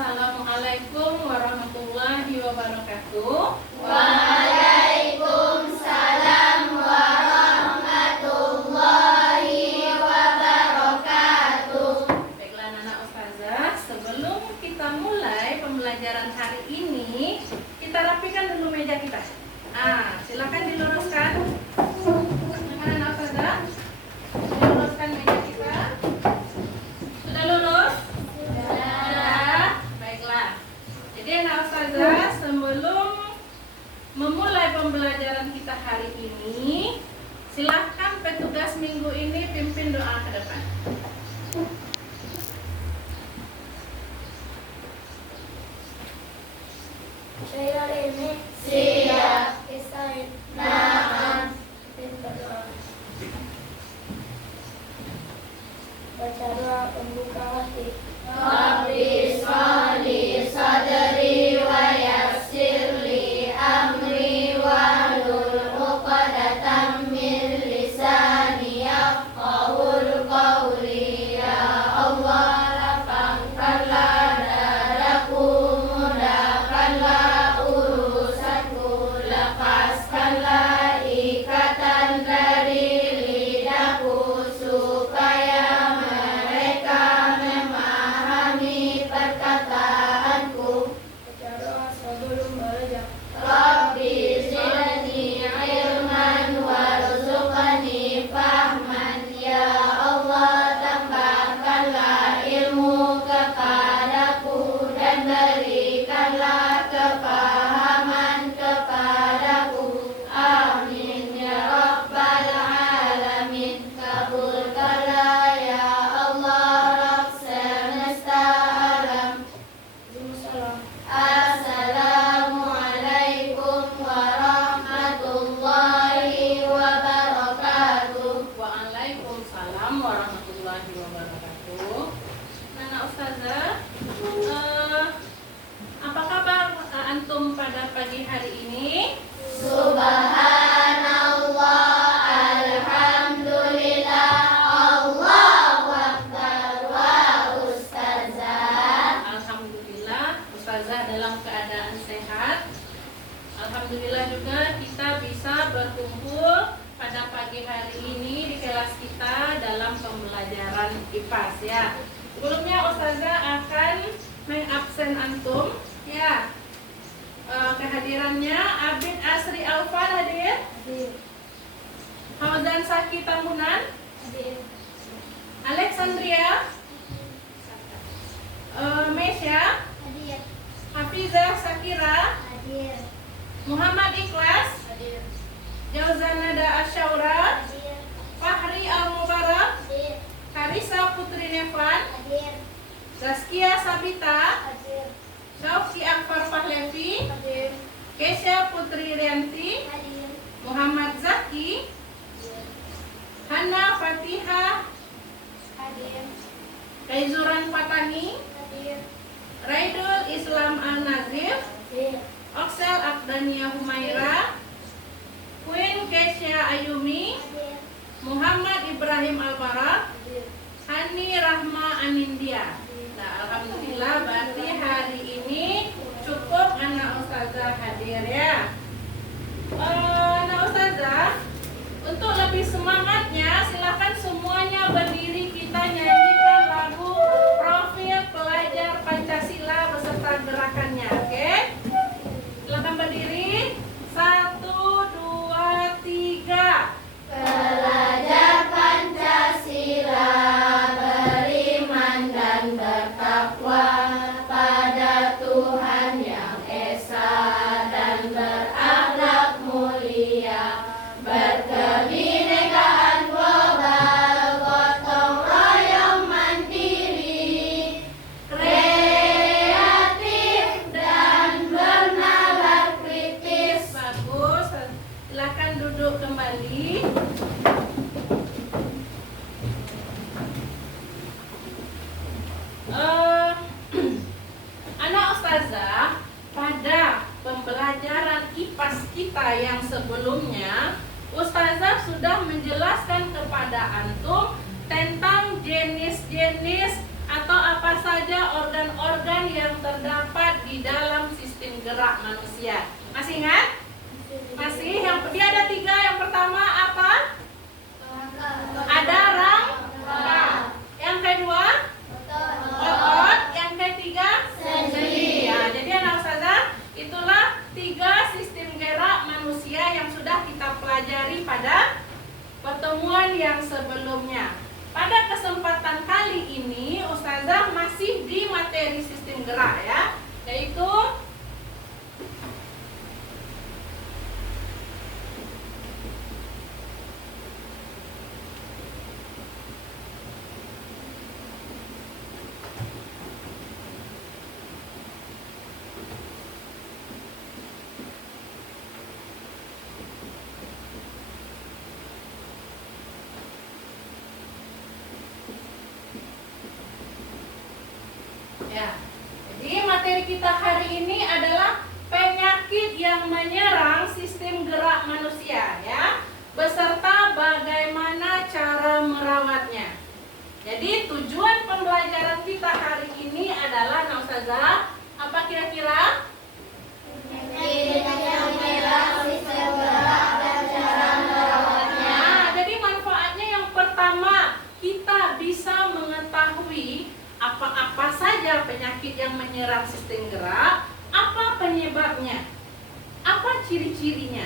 Assalamualaikum warahmatullahi wabarakatuh. Waalaikumsalam warahmatullahi wabarakatuh. Baiklah anak ustazah, sebelum kita mulai pembelajaran hari ini, kita rapikan dulu meja kita. Silakan diluruskan. Anak ustazah, diluruskan meja kita. Sudah lurus? Sudah. Baiklah. Jadi anak ustazah, sebelum memulai pembelajaran kita hari ini, silahkan petugas minggu ini pimpin doa ke depan. Saya ini siap. Kisah naam. Berdoa. Baca doa pembuka hati. Rabbi sholli sadri wa yassirli amri wahlul 'uqdatam min lisani yafqahul qawli. Ya Allah, lapangkanlah dadaku, mudahkanlah urusanku, lepaskanlah ikatan dari lidahku, supaya mereka memahami perkataanku. Baca doa sebelum belajar. Rabbi zidni ilman warzuqni fahman. Ya Allah, tambahkanlah ilmu kepadaku dan berikanlah kepahaman kepadaku. Amin ya rabbal alamin. Kabulkanlah ya Allah, Rabb semesta alam. Assalamualaikum warahmatullahi wabarakatuh. Waalaikumsalam warahmatullahi wabarakatuh. Anak ustazah, apa kabar antum pada pagi hari ini? Subhanallah, alhamdulillah, Allahu akbar. Wa ustazah, Alhamdulillah, ustazah dalam keadaan sehat. Alhamdulillah juga kita bisa berkumpul pada pagi hari ini di kelas kita dalam pembelajaran IPAS ya. Sebelumnya ustazah akan mengabsen antum ya. Kehadirannya Abid Asri Alfan hadir. Fauzan Saki Tambunan. Alexandria. Mesya. Hafizah Sakira. Muhammad Ikhlas. Jauzanada Asyaura. Fahri Al-Mubarak. Karisa Putri Nevan. Zaskia Sabita. Syauki Akbar Pahlevi. Kesya Putri Rianti. Muhammad Zaki. Hana Fatihah. Kaizuran Patani. Raidul Islam Al-Nazif. Oksel Abdania Humaira. Queen Kesya Ayumi. Muhammad Ibrahim Al-Barak. Hani Rahma Anindia. Nah, alhamdulillah berarti hari ini cukup anak ustazah hadir ya. Anak ustazah, untuk lebih semangatnya silakan semuanya berdiri, kita nyanyikan lagu Profil Pelajar Pancasila beserta gerakannya, oke? Silakan berdiri. 1, 2, 3. Pelajar Pancasila beriman dan bertakwa pada Tuhan Yang Esa dan berakhlak mulia, berkebinekaan yang terdapat di dalam sistem gerak manusia. Masih ingat? Masih? Dia ada 3. Yang pertama apa? Ada rangka. Yang kedua? Otot. Yang ketiga? Sendi. Ya, jadi anak ustazah, itulah 3 sistem gerak manusia yang sudah kita pelajari pada pertemuan yang sebelumnya. Pada kesempatan kali ini ustazah masih di materi sistem gerak ya, yaitu ya. Jadi materi kita hari ini adalah penyakit yang menyerang sistem gerak manusia ya, beserta bagaimana cara merawatnya. Jadi tujuan pembelajaran kita hari ini adalah ustazah, apa kira-kira? Penyakit yang menyerang sistem gerak dan cara merawatnya. Nah, jadi manfaatnya yang pertama, kita bisa mengetahui apa-apa saja penyakit yang menyerang sistem gerak, apa penyebabnya, apa ciri-cirinya.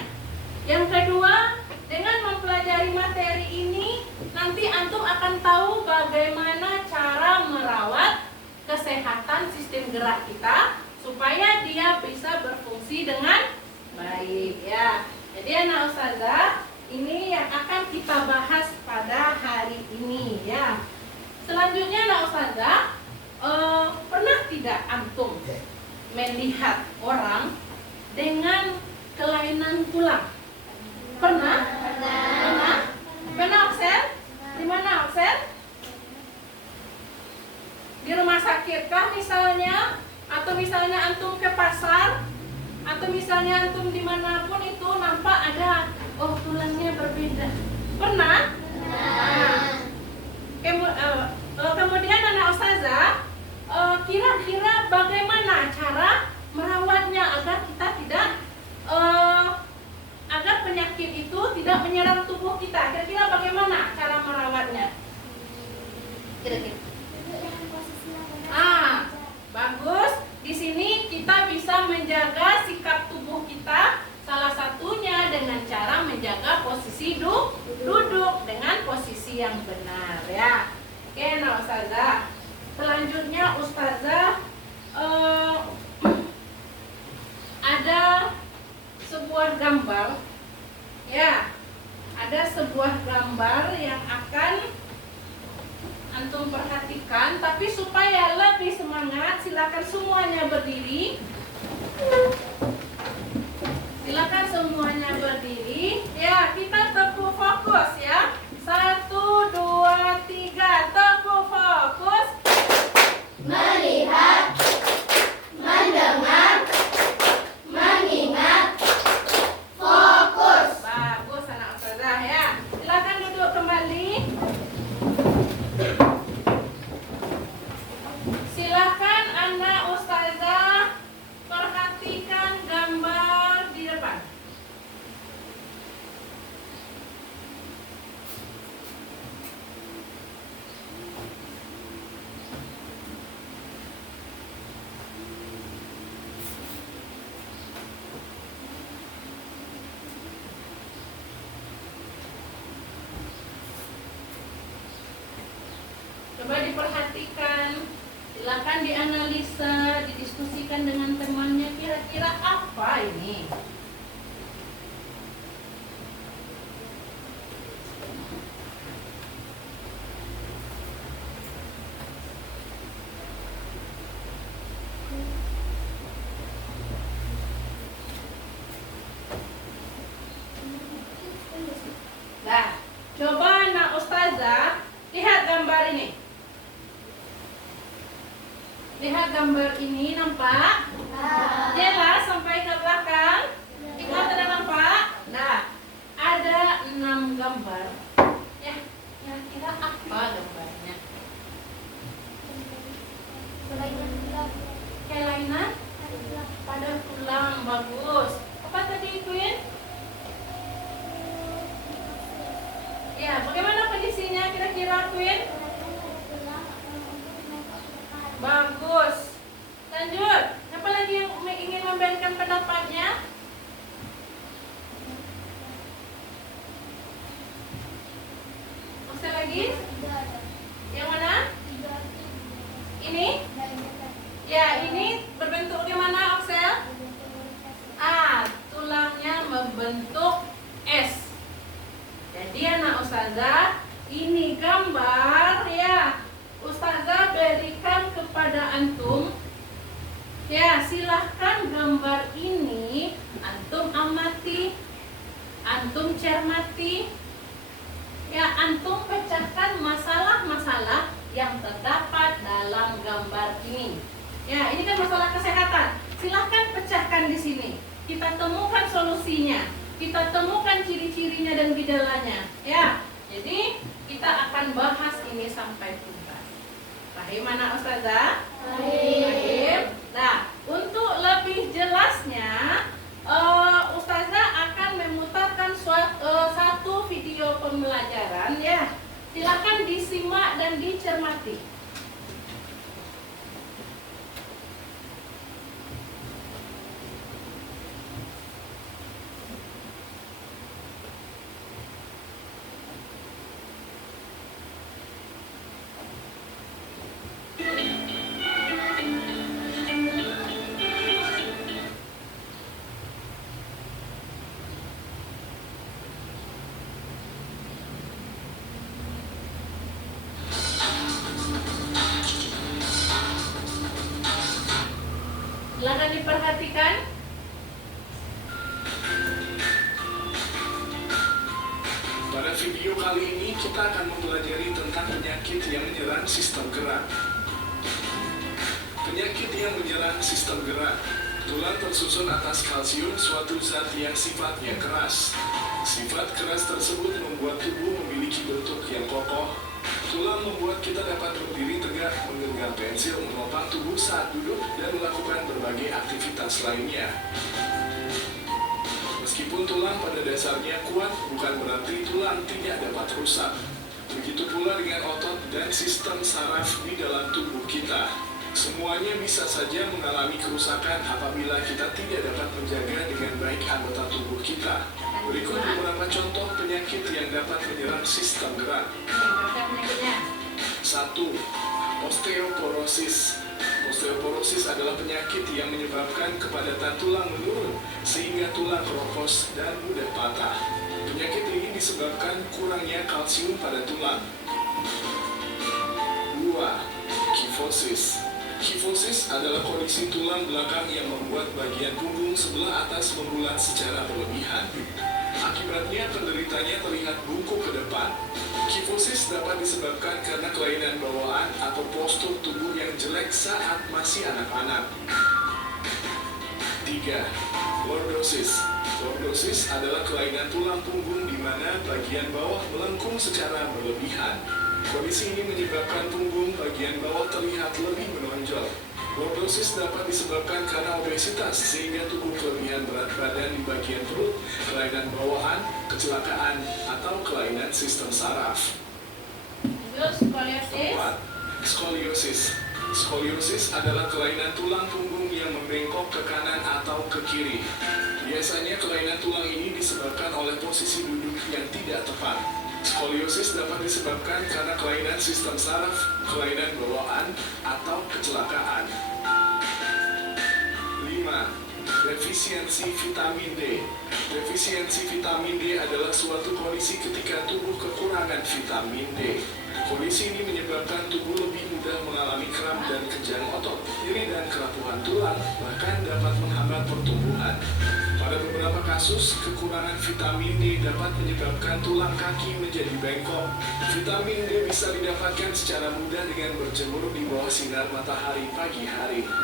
Yang kedua, dengan mempelajari materi ini, nanti antum akan tahu bagaimana cara merawat kesehatan sistem gerak kita supaya dia bisa berfungsi dengan baik ya. Jadi anak ustazah, ini yang akan kita bahas pada hari ini ya. Selanjutnya anak ustazah, pernah tidak antum melihat orang dengan kelainan tulang? Pernah? Pernah? Pernah Oksel? Di mana Oksel? Di rumah sakit kah misalnya? Atau misalnya antum ke pasar? Atau misalnya antum dimanapun itu nampak ada, oh tulangnya berbeda. Pernah? Nah. Kemudian anak ustazah, kira-kira bagaimana cara merawatnya agar kita tidak agar penyakit itu tidak menyerang tubuh kita? Kira-kira bagaimana cara merawatnya? Kira-kira. Bagus. Di sini kita bisa menjaga sikap tubuh kita. Salah satunya dengan cara menjaga posisi duduk dengan posisi yang benar ya. Oke, nah ustazah. Selanjutnya ustazah ada sebuah gambar ya. Ada sebuah gambar yang akan antum perhatikan, tapi supaya lebih semangat silakan semuanya berdiri. Silakan semuanya berdiri. Ya, kita tepuk fokus ya. 1, 2, 3, tepuk fokus. Melihat, mendengar, mengingat, fokus. Bagus anak ustazah ya. Silakan duduk kembali. Silakan anak ustazah perhatikan gambar di depan. Coba diperhatikan, silakan dianalisa, didiskusikan dengan temannya, kira-kira apa ini? Nah, coba anak ustazah lihat gambar ini. Lihat gambar ini, nampak? Jelas sampai ke belakang? Ikut ada nampak? Nah, ada 6 gambar. Ya, kira-kira apa gambarnya? Ya, bagaimana kondisinya kira-kira, Queen? Bagus. Lanjut. Apa lagi yang ingin memberikan pendapatnya? Masih lagi? Yang mana? Ini? Ya, ini berbentuk bagaimana, Oksel? Tulangnya membentuk S. Jadi anak ustazah, ini gambar ya. Ustazah berikan kepada antum. Ya, silahkan gambar ini antum amati, antum cermati. Ya, antum pecahkan masalah-masalah yang terdapat dalam gambar ini. Ya, ini kan masalah kesehatan. Silahkan pecahkan di sini. Kita temukan solusinya. Kita temukan ciri-cirinya dan gejalanya. Ya, jadi kita akan bahas ini sampai tuntas. Paham mana ustazah? Paham. Nah, untuk lebih jelasnya, ustazah akan memutarkan satu video pembelajaran ya. Silakan disimak dan dicermati. Silakan diperhatikan. Pada video kali ini kita akan mempelajari tentang penyakit yang menyerang sistem gerak. Penyakit yang menyerang sistem gerak. Tulang tersusun atas kalsium, suatu zat yang sifatnya keras. Sifat keras tersebut membuat tubuh memiliki bentuk yang kokoh. Tulang membuat kita dapat berdiri tegak, menggenggam pensil, menopang tubuh saat duduk, dan melakukan berbagai aktivitas lainnya. Meskipun tulang pada dasarnya kuat, bukan berarti tulang tidak dapat rusak. Begitu pula dengan otot dan sistem saraf di dalam tubuh kita. Semuanya bisa saja mengalami kerusakan apabila kita tidak dapat menjaga dengan baik anggota tubuh kita. Berikut beberapa contoh penyakit yang dapat menyerang sistem gerak. 1. Osteoporosis. Osteoporosis adalah penyakit yang menyebabkan kepadatan tulang menurun sehingga tulang keropos dan mudah patah. Penyakit ini disebabkan kurangnya kalsium pada tulang. 2. Kifosis. Kifosis adalah kondisi tulang belakang yang membuat bagian punggung sebelah atas membulat secara berlebihan. Akibatnya penderitanya terlihat bungkuk ke depan. Kifosis dapat disebabkan karena kelainan bawaan atau postur tubuh yang jelek saat masih anak-anak. 3. Lordosis. Lordosis adalah kelainan tulang punggung di mana bagian bawah melengkung secara berlebihan. Kondisi ini menyebabkan punggung bagian bawah terlihat lebih menonjol. Lordosis dapat disebabkan karena obesitas sehingga tubuh kelebihan berat badan di bagian perut, kelainan bawaan, kecelakaan, atau kelainan sistem saraf. 4. Skoliosis. Skoliosis adalah kelainan tulang punggung yang membengkok ke kanan atau ke kiri. Biasanya kelainan tulang ini disebabkan oleh posisi duduk yang tidak tepat. Skoliosis dapat disebabkan karena kelainan sistem saraf, kelainan bawaan, atau kecelakaan. 5. Defisiensi vitamin D. Defisiensi vitamin D adalah suatu kondisi ketika tubuh kekurangan vitamin D. Kondisi ini menyebabkan tubuh lebih mudah mengalami kram dan kejang otot, nyeri dan kerapuhan tulang, bahkan dapat menghambat pertumbuhan. Pada beberapa kasus, kekurangan vitamin D dapat menyebabkan tulang kaki menjadi bengkok. Vitamin D bisa didapatkan secara mudah dengan berjemur di bawah sinar matahari pagi hari. 6.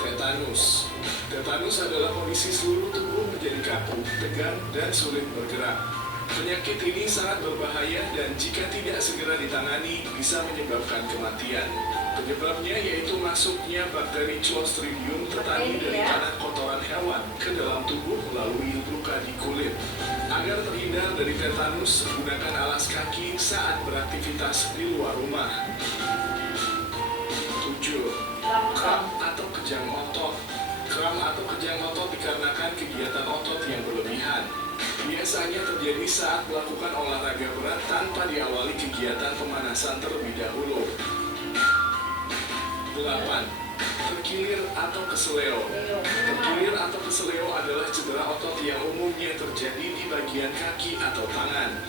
Tetanus. Tetanus adalah kondisi seluruh tubuh menjadi kaku, tegang, dan sulit bergerak. Penyakit ini sangat berbahaya dan jika tidak segera ditangani bisa menyebabkan kematian. Penyebabnya yaitu masuknya bakteri Clostridium tetani dari tanah kotoran hewan ke dalam tubuh melalui luka di kulit. Agar terhindar dari tetanus, gunakan alas kaki saat beraktivitas di luar rumah. 7. Kram atau kejang otot. Kram atau kejang otot dikarenakan kegiatan otot yang berlebihan. Biasanya terjadi saat melakukan olahraga berat tanpa diawali kegiatan pemanasan terlebih dahulu. 8. Terkilir atau keseleo. Terkilir atau keseleo adalah cedera otot yang umumnya terjadi di bagian kaki atau tangan.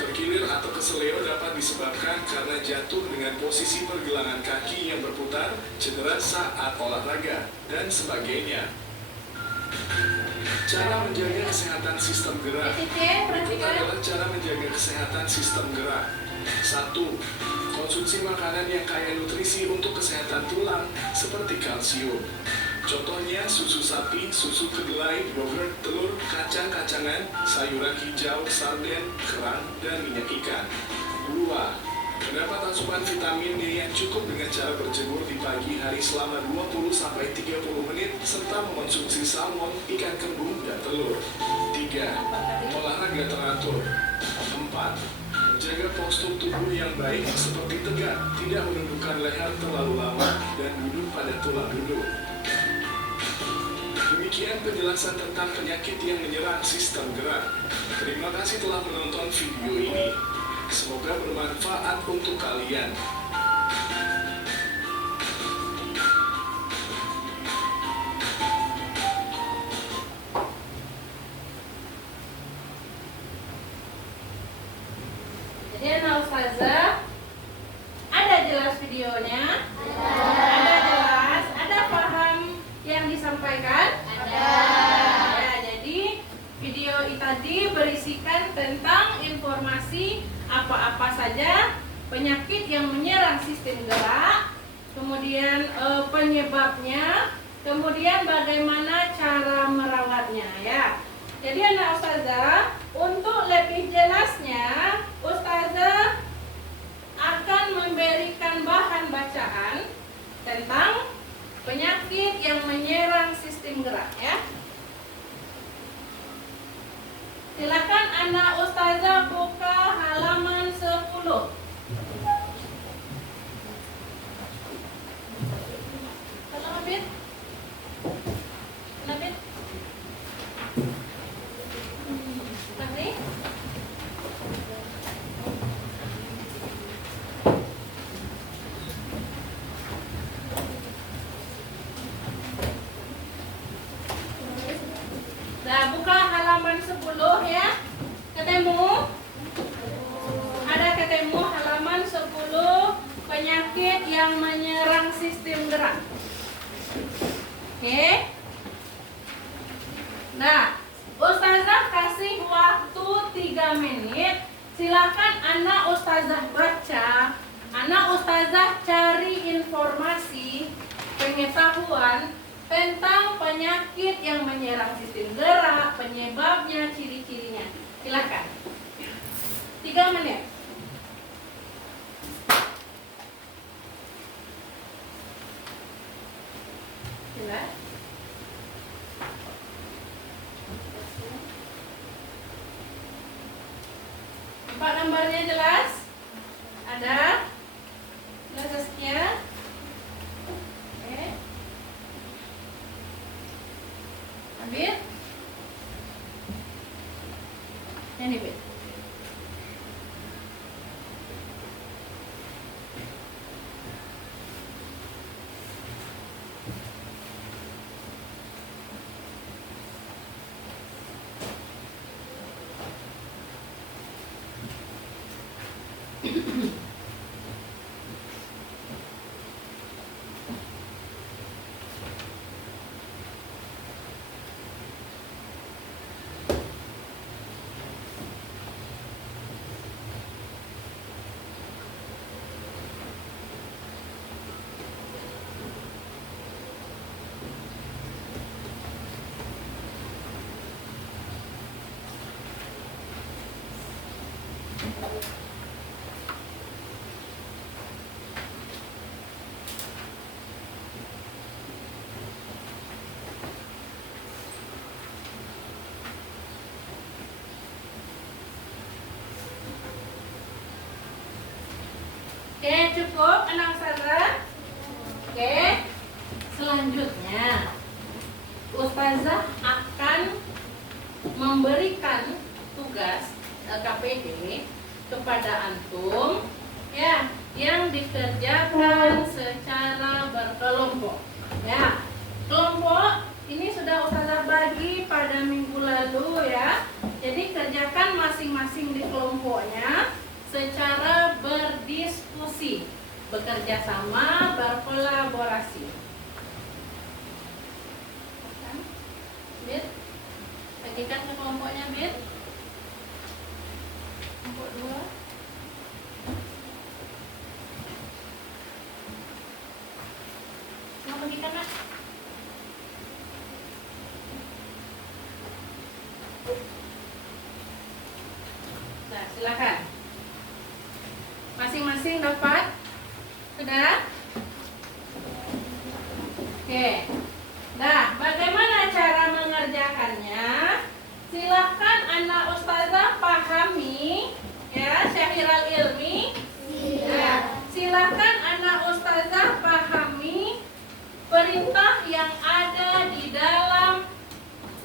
Terkilir atau keseleo dapat disebabkan karena jatuh dengan posisi pergelangan kaki yang berputar, cedera saat olahraga, dan sebagainya. Cara menjaga kesehatan sistem gerak. Berikut adalah cara menjaga kesehatan sistem gerak. 1. Konsumsi makanan yang kaya nutrisi untuk kesehatan tulang, seperti kalsium. Contohnya susu sapi, susu kedelai, yogurt, telur, kacang-kacangan, sayuran hijau, sarden, kerang, dan minyak ikan. 2. Mendapat asupan vitamin D yang cukup dengan cara berjemur di pagi hari selama 20-30 menit, serta mengonsumsi salmon, ikan kembung, dan telur. 3. Olahraga teratur. 4. Menjaga postur tubuh yang baik seperti tegak, tidak menundukkan leher terlalu lama, dan duduk pada tulang duduk. Demikian penjelasan tentang penyakit yang menyerang sistem gerak. Terima kasih telah menonton video ini. Semoga bermanfaat untuk kalian. Jadi anak ustazah, ada jelas videonya? Ada jelas? Ada paham yang disampaikan? Ada. Ya, jadi video tadi berisikan tentang informasi apa-apa saja penyakit yang menyerang sistem gerak, kemudian penyebabnya, kemudian bagaimana cara merawatnya ya. Jadi anak ustazah, untuk lebih jelasnya ustazah akan memberikan bahan bacaan tentang penyakit yang menyerang sistem gerak ya. Silakan anak ustazah buka halaman 10. Halo Abid. Abid. Fahri. Nah, buka halaman 10 ya. Ketemu? Ada ketemu halaman 10 penyakit yang menyerang sistem gerak. Oke. Nah, ustazah kasih waktu 3 menit. Silakan anak ustazah baca. Anak ustazah cari informasi, pengetahuan tentang penyakit yang menyerang sistem gerak, penyebabnya, ciri-cirinya. Silakan. 3 menit. Silakan. Empat gambarnya jelas? Ada? Jelas Saskia? Oke. Abid? Ini Bid. Oke, cukup anak Ustazah. Oke, selanjutnya Ustazah akan memberikan tugas LKPD kepada antum ya, yang dikerjakan secara berkelompok. Ya, kelompok ini sudah Ustazah bagi pada minggu lalu ya. Jadi kerjakan masing-masing di kelompoknya secara berdiskusi, bekerja sama, berkolaborasi. Bit, bagikan ke kelompoknya, Bit. Kelompok 2. Mau bagikan, Nak? Nah, silakan. Masing-masing dapat? Sudah? Oke. Nah, bagaimana cara mengerjakannya? Silahkan anak Ustazah pahami ya, Syahiral Ilmi. Ya, silahkan anak Ustazah pahami perintah yang ada di dalam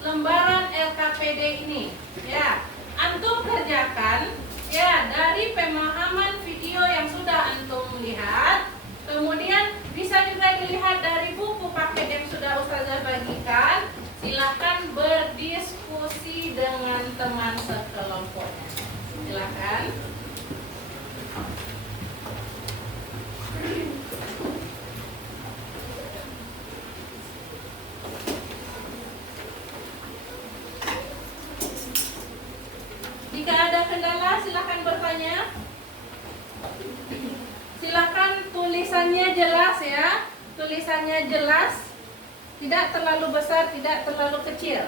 lembaran LKPD ini. Ya, antum kerjakan ya dari pemahaman video yang sudah antum lihat, kemudian bisa juga dilihat dari buku paket yang sudah Ustazah bagikan. Silahkan berdiskusi dengan teman sekelompoknya. Silahkan. Jika ada kendala, silahkan bertanya. Silahkan tulisannya jelas ya. Tulisannya jelas, tidak terlalu besar, tidak terlalu kecil.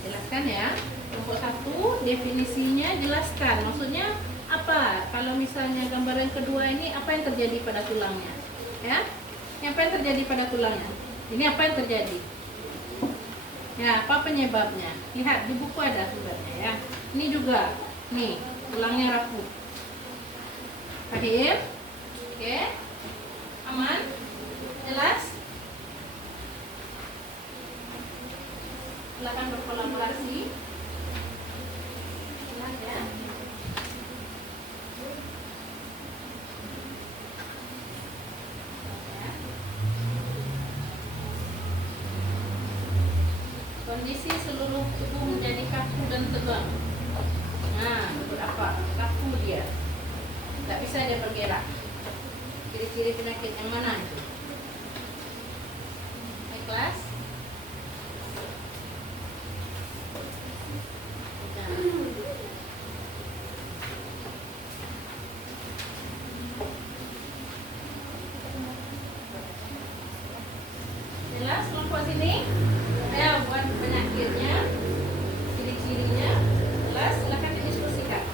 Jelaskan ya. Kelompok 1 definisinya jelaskan. Maksudnya apa? Kalau misalnya gambaran kedua ini, apa yang terjadi pada tulangnya? Ya? Apa yang terjadi pada tulangnya? Ini apa yang terjadi? Ya, apa penyebabnya? Lihat di buku ada sumbernya ya. Ini juga. Nih, tulangnya rapuh. Paham? Oke? Aman? Jelas? Silakan berkolaborasi. Jelas ya? Kondisi seluruh tubuh menjadi kaku dan tegang. Nah, berapa? Kaku dia. Tidak bisa dia bergerak. Ciri-ciri penyakit yang mana itu? Ikhlas? Jelas kelompok sini? Ayo buat penyakitnya, ciri-cirinya. Jelas, silakan didiskusikan.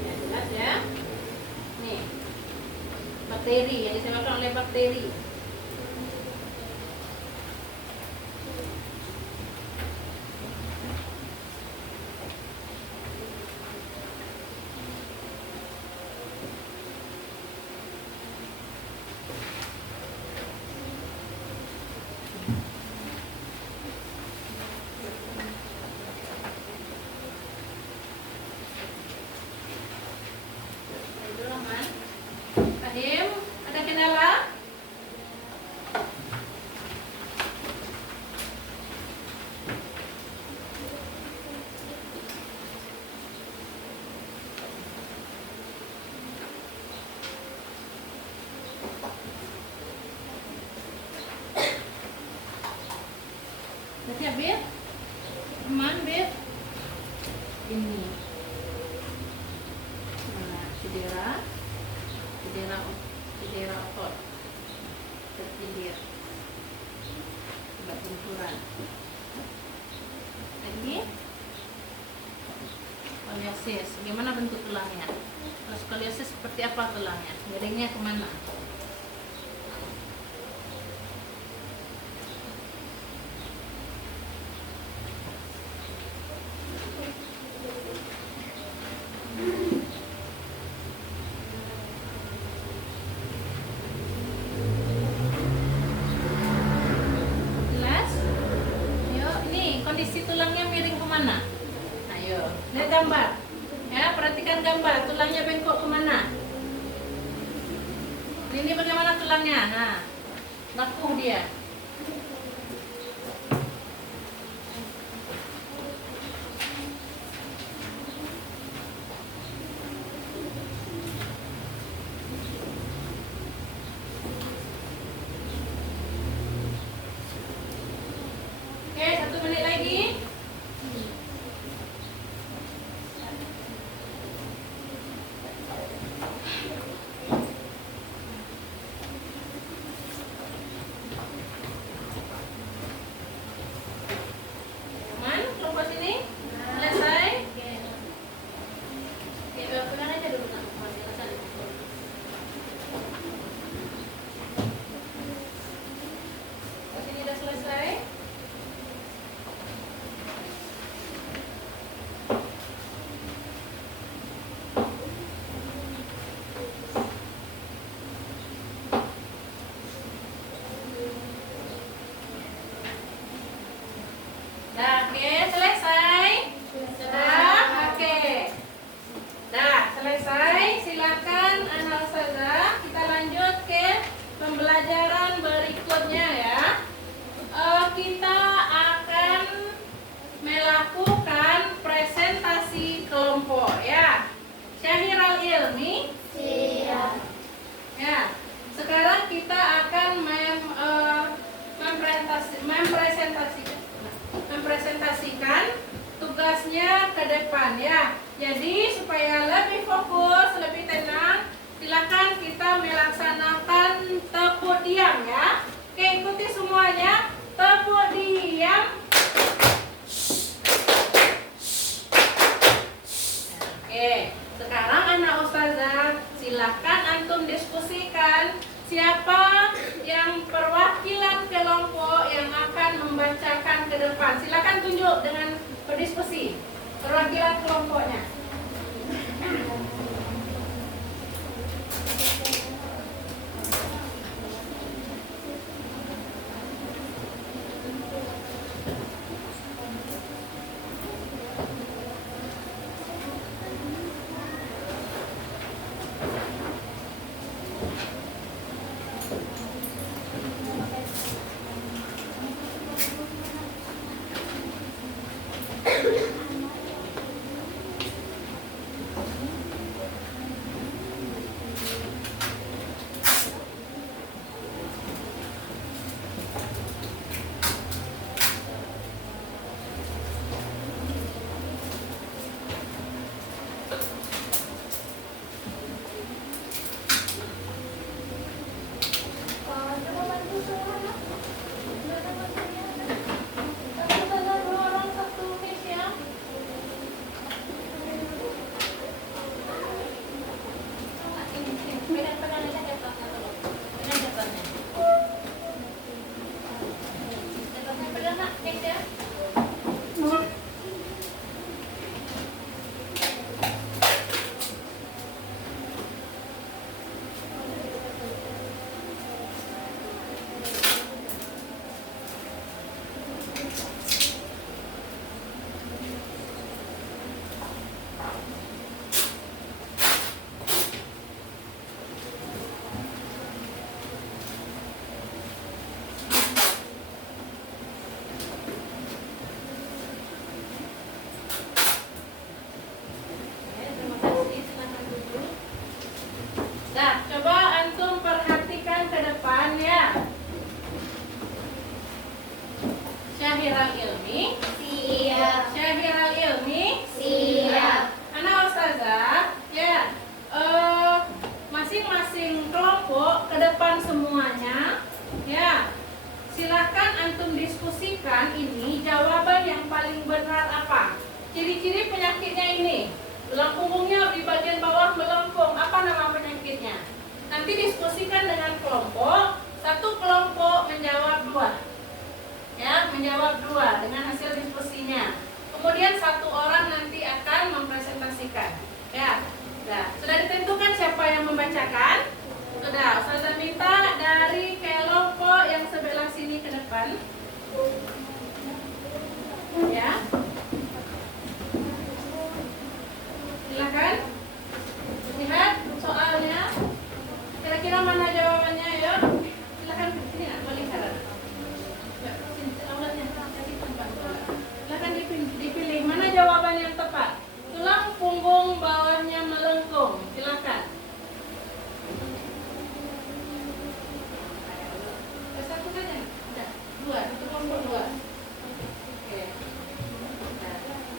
Ya, jelas ya. Nih, bakteri yang disebabkan oleh bakteri. tulangnya, Bir? Aman, Bir? Ini. Nah, cedera otot. Tertindir. Akibat benturan. Lagi. Skoliosis. Gimana bentuk tulangnya? Kalau skoliosis seperti apa tulangnya? Miringnya kemana? Jelas? Yuk, nih kondisi tulangnya miring kemana? Ayo, lihat gambar. Ya, perhatikan gambar. Tulangnya bengkok kemana? Ini bagaimana tulangnya? Nah, rapuh dia. Oke, 1 menit lagi. Aman, kelompok sini? Selesai? Oke, pegang aja dulu Kak. Selesai. Sini udah selesai? Dah, oke, selesai. Sudah, oke. Dah, selesai. Silakan anak ustazah. Kita lanjut ke pembelajaran berikutnya ya. Kita akan melakukan presentasi kelompok ya. Syahiral Ilmi. Siap. Ya. Sekarang kita akan mempresentasikan tugasnya ke depan ya. Jadi supaya lebih fokus, lebih tenang, silakan kita melaksanakan tepuk diam ya. Oke, ikuti semuanya. Tepuk diam. Oke, sekarang anak ustazah silakan antum diskusikan siapa yang perwakilan kelompok yang akan membacakan ke depan. Silakan tunjuk dengan berdiskusi perwakilan kelompoknya. punggungnya di bagian bawah melengkung. Apa nama penyakitnya? Nanti diskusikan dengan kelompok. Satu kelompok menjawab 2. Ya, menjawab 2 dengan hasil diskusinya. Kemudian satu orang nanti akan mempresentasikan. Ya, sudah ditentukan siapa yang membacakan? Sudah, Ustazah minta dari kelompok yang sebelah sini ke depan. Ya. Silakan. Lihat soalnya. Kira-kira mana jawabannya ya? Silakan sini nak, balik kanan. Silakan dipilih mana jawaban yang tepat. Tulang punggung bawahnya melengkung. Silakan. Satu saja. Ada 2, itu kelompok 2. Oke.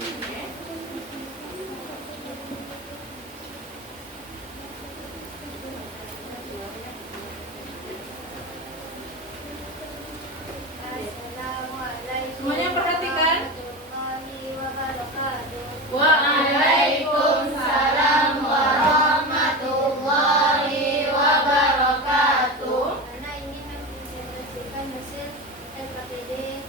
Oke. Semuanya perhatikan. Waalaikumsalam warahmatullahi wabarakatuh. Karena ingin mempresentasikan hasil LKPD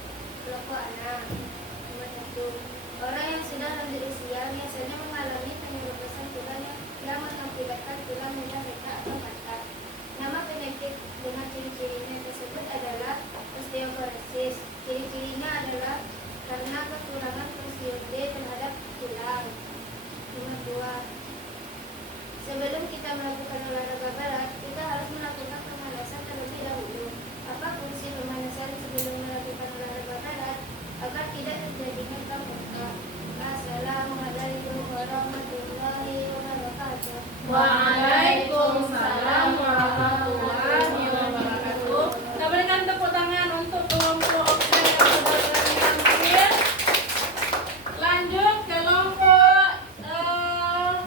kelompok anak. Nomor 1. Orang yang sudah lanjut usia biasanya mengalami penyeluruhan tulang yang mengakibatkan tulang mudah retak atau patah. Nama penyakit dengan ciri-cirinya tersebut adalah osteoporosis. Ciri-cirinya adalah karena kekurangan kalsium D terhadap tulang. Nomor 2. Sebelum kita melakukan olahraga berat, kita harus melakukan pemanasan terlebih dahulu. Apa fungsi pemanasan sebelum melakukan olahraga berat? Agar tidak terjadinya trauma. Assalamualaikum warahmatullahi wabarakatuh. Waalaikumsalam warahmatullahi wabarakatuh. Kita berikan tepuk tangan untuk kelompok Oksen yang sudah tampil. Lanjut kelompok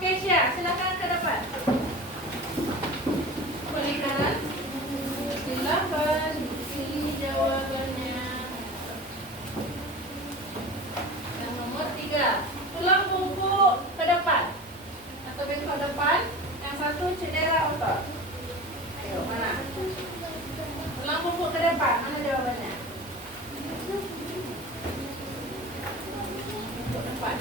Kesia, silakan ke depan. Balik kanan. Silakan pilih jawabannya. Yang nomor 3, tulang punggung ke depan atau bengkok depan. Yang satu cedera otot. Ayo, mana? Tulang punggung ke depan, mana jawabannya? Punggung depan.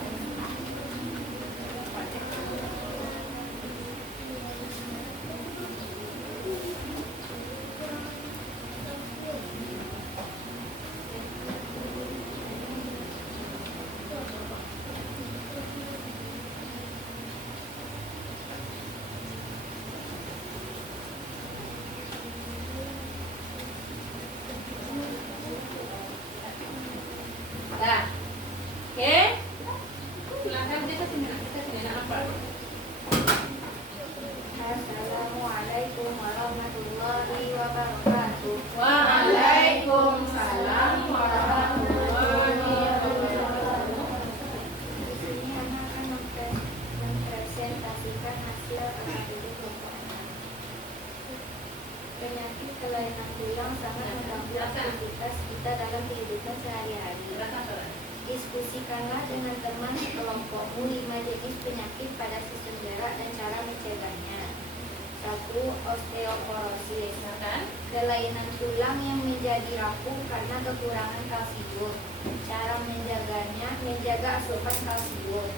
Nah, oke. Silakan kita sini nak apa? Assalamualaikum warahmatullahi wabarakatuh. Waalaikumsalam warahmatullahi wabarakatuh. Di sini anak akan mempresentasikan hasil LKPD kelompok anak. Penyakit kelainan tulang sangat mengganggu aktivitas kita dalam kehidupan sehari-hari. Diskusikanlah dengan teman kelompokmu 5 jenis penyakit pada sistem gerak dan cara mencegahnya. 1. Osteoporosis. Kelainan tulang yang menjadi rapuh karena kekurangan kalsium. Cara menjaganya, menjaga asupan kalsium.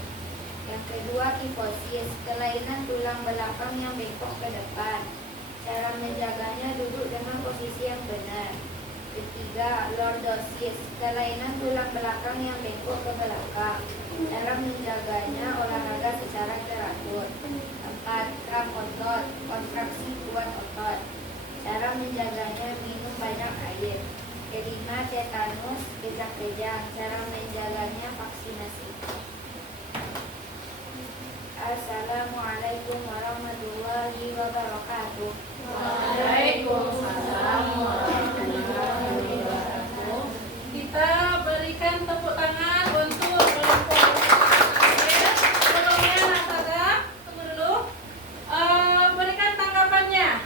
Yang kedua, kifosis. Kelainan tulang belakang yang bengkok ke depan. Cara menjaganya, duduk dengan posisi yang benar. Ketiga, lordosis. Kelainan tulang belakang yang bengkok ke belakang. Cara menjaganya, olahraga secara teratur. 4. Kram otot. Kontraksi kuat otot. Cara menjaganya, minum banyak air. Kelima, tetanus, kejang-kejang. Cara menjaganya, vaksinasi. Assalamualaikum warahmatullahi wabarakatuh. Waalaikumsalam warahmatullahi wabarakatuh. Kita berikan tepuk tangan untuk kelompok. Sebelumnya Nasada, tunggu dulu. Berikan tanggapannya.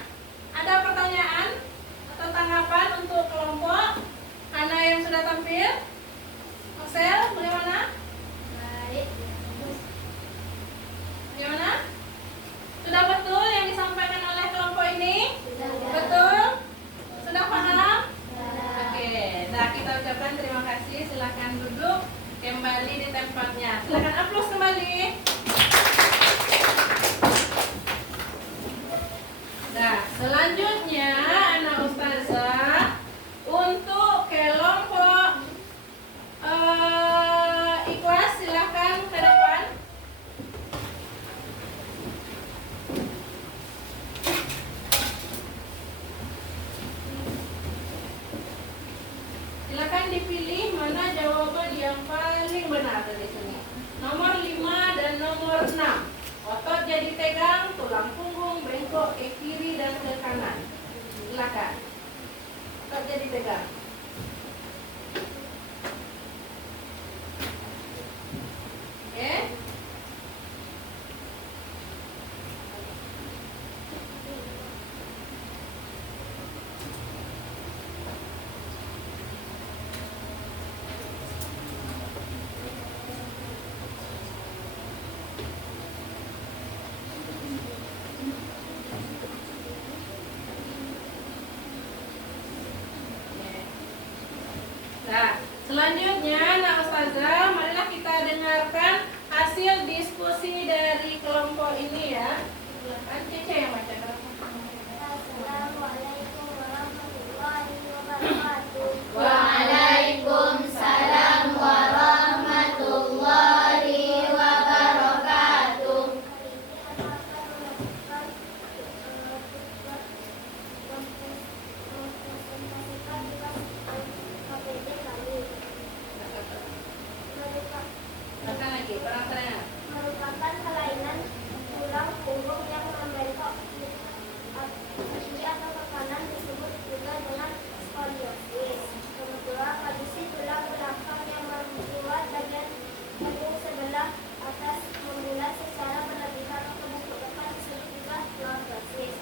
Ada pertanyaan atau tanggapan untuk kelompok Hana yang sudah tampil? Marcel, bagaimana? Baik. dipegang, tulang punggung bengkok ke kiri dan ke kanan. Silakan. Tetap jadi pegang. Oke. Nah, selanjutnya, Nak Ustazah, marilah kita dengarkan hasil diskusi dari kelompok ini ya. Silakan Cece yang baca. Assalamualaikum warahmatullahi wabarakatuh. Waalaikumsalam warahmatullahi wabarakatuh. KPD kami Baca lagi, perang tengah. merupakan kelainan tulang punggung yang membengkok ke kiri atau ke kanan, disebut juga dengan skoliosis. Kedua, kondisi tulang belakang yang membuat bagian punggung sebelah atas membulat secara berlebihan atau bentuk depan disebut juga lordosis.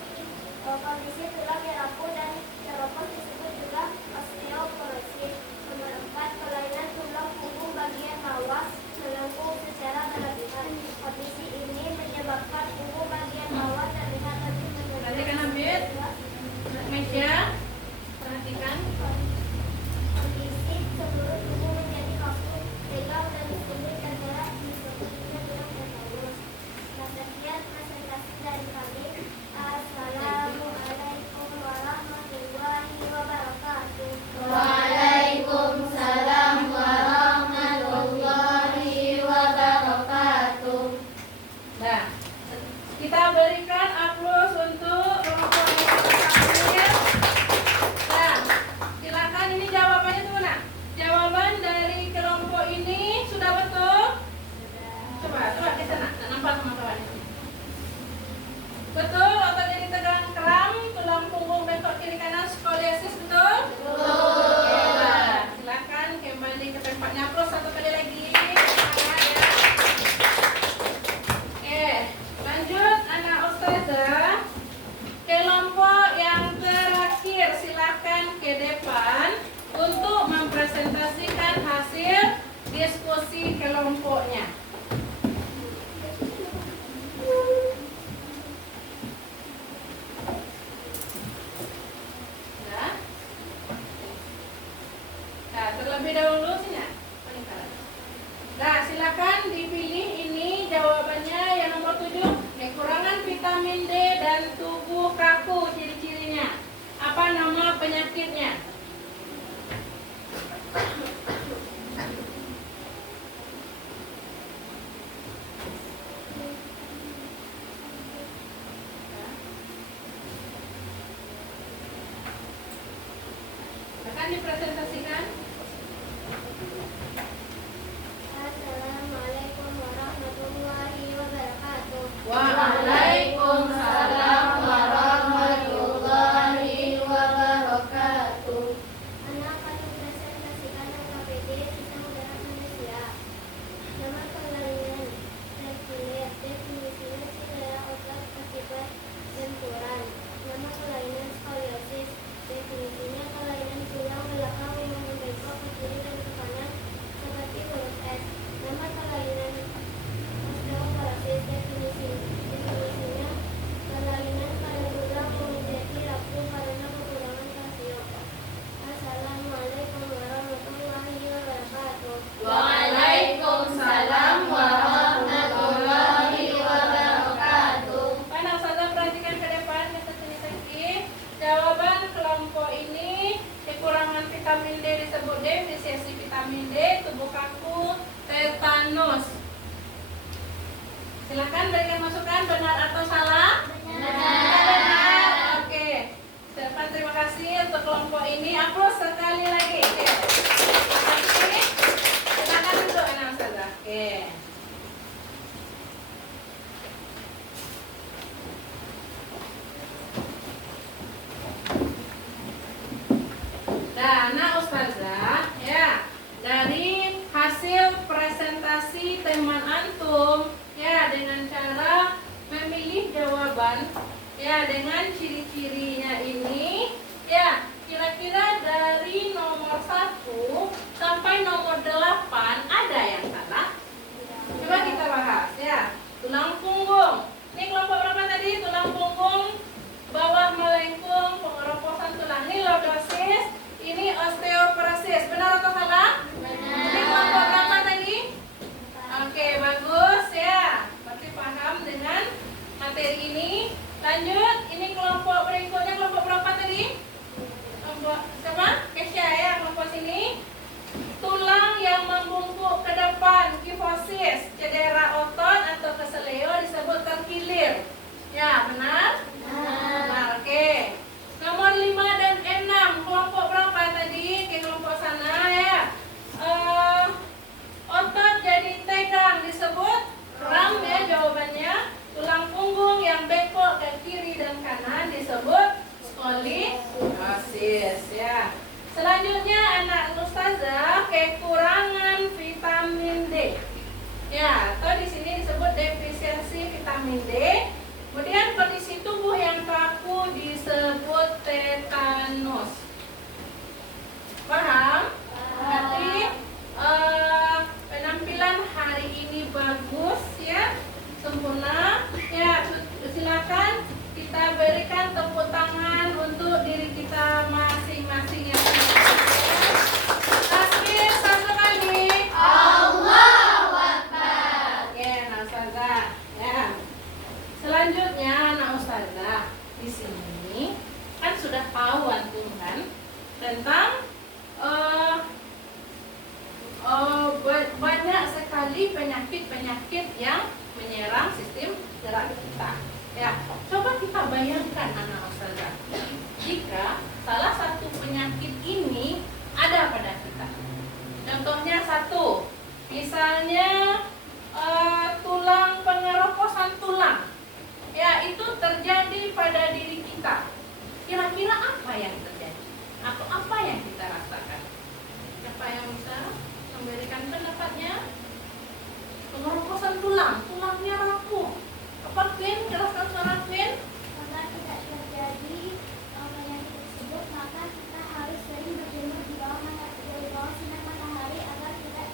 Kondisi tulang yang rapuh dan teropos disebut juga osteoporosis. Nomor 4, kelainan tulang punggung bagian bawah melengkung secara berlebihan. Kondisi ini menyebabkan punggung bagian bawah terlihat lebih Perhatikan Habib. Meja. Perhatikan. Kondisi seluruh tubuh menjadi kaku, tegang dan sulit tergerak disebut juga dengan tetanus. Nah, sekian presentasi dari kami. Assalamualaikum warahmatullahi wabarakatuh. Waalaikumsalam warahmatullahi wabarakatuh. Nah, kita berikan aplaus untuk kelompok yang Nah, silakan ini jawabannya tuh nak. Jawaban dari kelompok ini sudah betul? Coba kita nak nampak teman-teman. Betul, otot jadi tegang kram, tulang punggung bengkok kiri kanan, skoliosis betul? Betul. Oke, nah, silakan kembali ke tempatnya. Aplaus satu kali lagi. Semangat ya. Oke, lanjut anak ustazah. Kelompok yang terakhir silakan ke depan untuk mempresentasikan hasil diskusi kelompoknya. Ya. Nah, terlebih dahulu sini. Nah, silakan dipilih ini jawabannya yang nomor 7. Kekurangan vitamin D dan tubuh kaku, ciri-cirinya. Apa nama penyakitnya? Akan dipresentasikan. Assalamualaikum warahmatullahi wabarakatuh. Waalaikumsalam warahmatullahi wabarakatuh. Anak akan mempresentasikan KPD Sistem Udara Manusia. Nama kelainan tertulis, definisinya cedera otot akibat benturan. Nama kelainan skoliosis, definisinya kelainan tulang belakang yang jawaban ya dengan ciri-cirinya ini ya. Kira-kira dari nomor 1 sampai nomor 8 ada yang salah? Coba kita bahas ya. Tulang punggung. Ini kelompok berapa tadi? Tulang punggung, bawah melengkung, pengeroposan tulang. Ini lordosis, ini osteoporosis. Benar atau salah? Benar. Ini kelompok berapa tadi? Oke, bagus ya. Berarti paham dengan materi ini. Lanjut, ini kelompok berikutnya kelompok berapa tadi? Kelompok siapa? Kesya ya, kelompok sini. Tulang yang membungkuk ke depan, kifosis, cedera otot atau keseleo disebut terkilir. Ya, benar? Benar, oke. Nomor 5 dan 6, kelompok berapa tadi? Ke kelompok sana ya. Otot jadi tegang disebut kram ya jawabannya. Tulang punggung yang bengkok ke kiri dan kanan disebut skoliosis ya. Selanjutnya anak ustazah kekurangan vitamin D. Ya, atau di sini disebut defisiensi vitamin D. Kemudian kondisi tubuh yang kaku disebut tetanus. Paham? Berarti penampilan hari ini bagus ya, sempurna. Ya, silakan kita berikan tepuk tangan untuk diri kita masing-masing yang takbir satu kali. Allahu Akbar. Oke, anak ustazah. Ya. Selanjutnya anak ustazah di sini kan sudah tahu antum kan tentang banyak sekali penyakit-penyakit yang menyerang sistem gerak kita. Ya, coba kita bayangkan anak ustazah, jika salah satu penyakit ini ada pada kita. Contohnya satu, misalnya tulang pengeroposan tulang. Ya, itu terjadi pada diri kita. Kira-kira apa yang terjadi? Atau apa yang kita rasakan? Siapa yang bisa memberikan pendapatnya? Pengeroposan tulang, tulangnya rapuh. Apa Queen? Jelaskan suara Queen. Karena tidak terjadi penyakit tersebut, maka kita harus sering berjemur di bawah sinar matahari agar tidak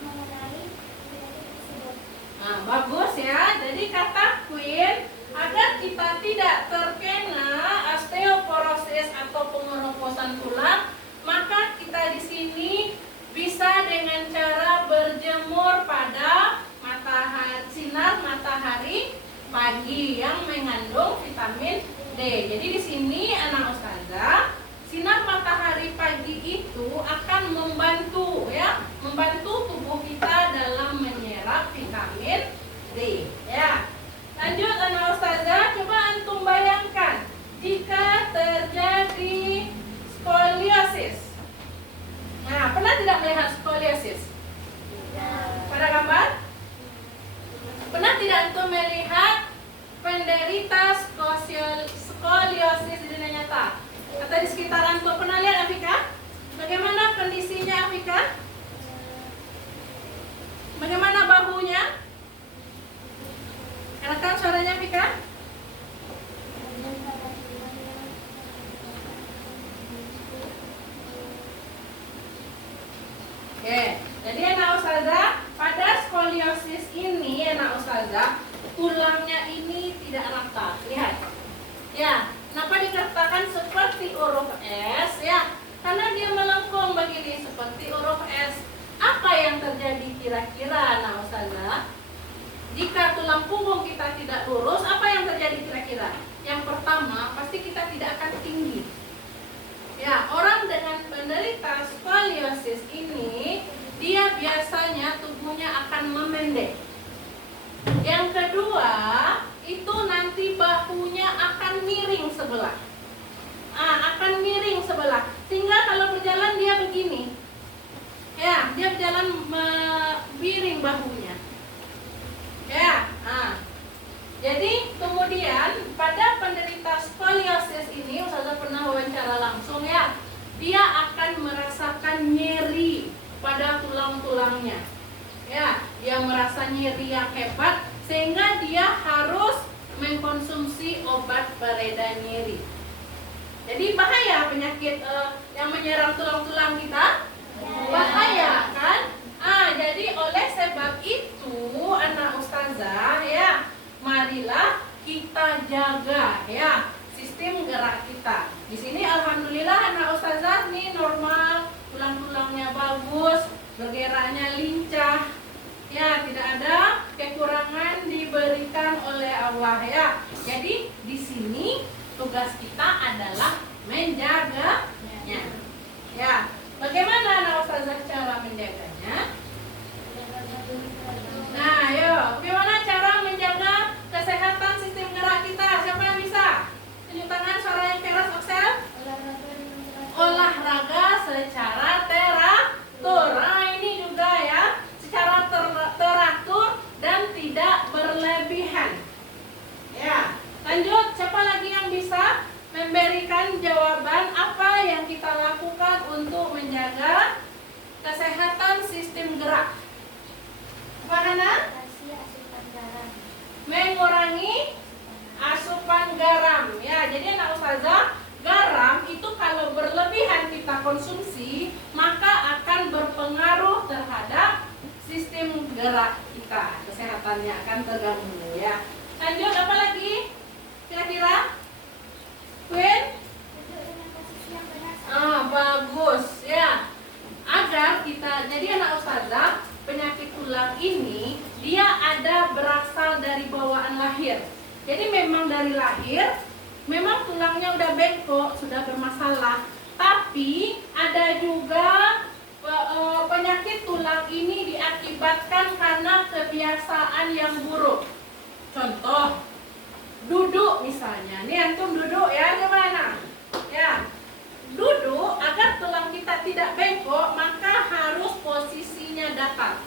mengenai penyakit tersebut. Nah, bagus ya. Jadi kata Queen, agar kita tidak terkena osteoporosis atau pengeroposan tulang, maka kita di sini bisa dengan cara berjemur pada sinar matahari pagi yang mengandung vitamin D. Jadi di sini anak ustazah, sinar matahari pagi itu akan membantu ya, membantu tubuh kita dalam menyerap vitamin D. Ya. Lanjut anak ustazah, coba antum bayangkan jika terjadi skoliosis. Nah, pernah tidak melihat skoliosis? Pada gambar? Pernah tidak antum melihat penderita skoliosis di dunia nyata? Atau di sekitar antum pernah lihat Afika? Bagaimana kondisinya Afika? Bagaimana bahunya? Enakan suaranya Afika? Oke, jadi anak ustazah, pada skoliosis ini anak ustazah, tulangnya ini tidak rata. Lihat. Ya, kenapa dikatakan seperti huruf S ya? Karena dia melengkung begini seperti huruf S. Apa yang terjadi kira-kira anak ustazah? Jika tulang punggung kita tidak lurus, apa yang terjadi kira-kira? Yang pertama, pasti kita tidak akan tinggi. Ya, orang dengan penderita skoliosis ini, dia biasanya tubuhnya akan memendek. Yang kedua, itu nanti bahunya akan miring sebelah. Akan miring sebelah. Sehingga kalau berjalan dia begini. Ya, dia berjalan miring bahunya. Ya, jadi kemudian pada penderita skoliosis ini, ustazah pernah wawancara langsung ya, dia akan merasakan nyeri pada tulang-tulangnya. Ya, dia merasa nyeri yang hebat sehingga dia harus obat pereda nyeri. Jadi bahaya penyakit yang menyerang tulang-tulang kita? Bahaya kan? Jadi oleh sebab itu anak ustazah ya, marilah kita jaga ya sistem gerak kita. Di sini alhamdulillah anak ustazah nih normal, tulang-tulangnya bagus, bergeraknya lincah. Ya, tidak ada kekurangan diberikan oleh Allah ya. Jadi di sini tugas kita adalah menjaganya. Ya, bagaimana anak ustazah cara menjaganya? Nah, yuk, bagaimana cara menjaga kesehatan sistem gerak kita? Siapa yang bisa? Tunjuk tangan, suara yang keras, Oksel. Olahraga secara teratur. Nah, ini juga ya, secara teratur dan tidak berlebihan. Ya, lanjut. Siapa lagi yang bisa memberikan jawaban apa yang kita lakukan untuk menjaga kesehatan sistem gerak? Apa Hana? Mengurangi asupan garam. Ya, jadi anak ustazah, garam itu kalau berlebihan kita konsumsi, maka akan berpengaruh terhadap sistem gerak kita. Kesehatannya akan terganggu ya. Lanjut, apa lagi? Kira-kira? Queen? Bagus ya. Agar kita, jadi anak ustazah, penyakit tulang ini dia ada berasal dari bawaan lahir. Jadi memang dari lahir, memang tulangnya udah bengkok, sudah bermasalah. Tapi ada juga penyakit tulang ini diakibatkan karena kebiasaan yang buruk. Contoh, duduk misalnya. Nih antum duduk ya, gimana? Ya, duduk agar tulang kita tidak bengkok, maka harus posisinya datar.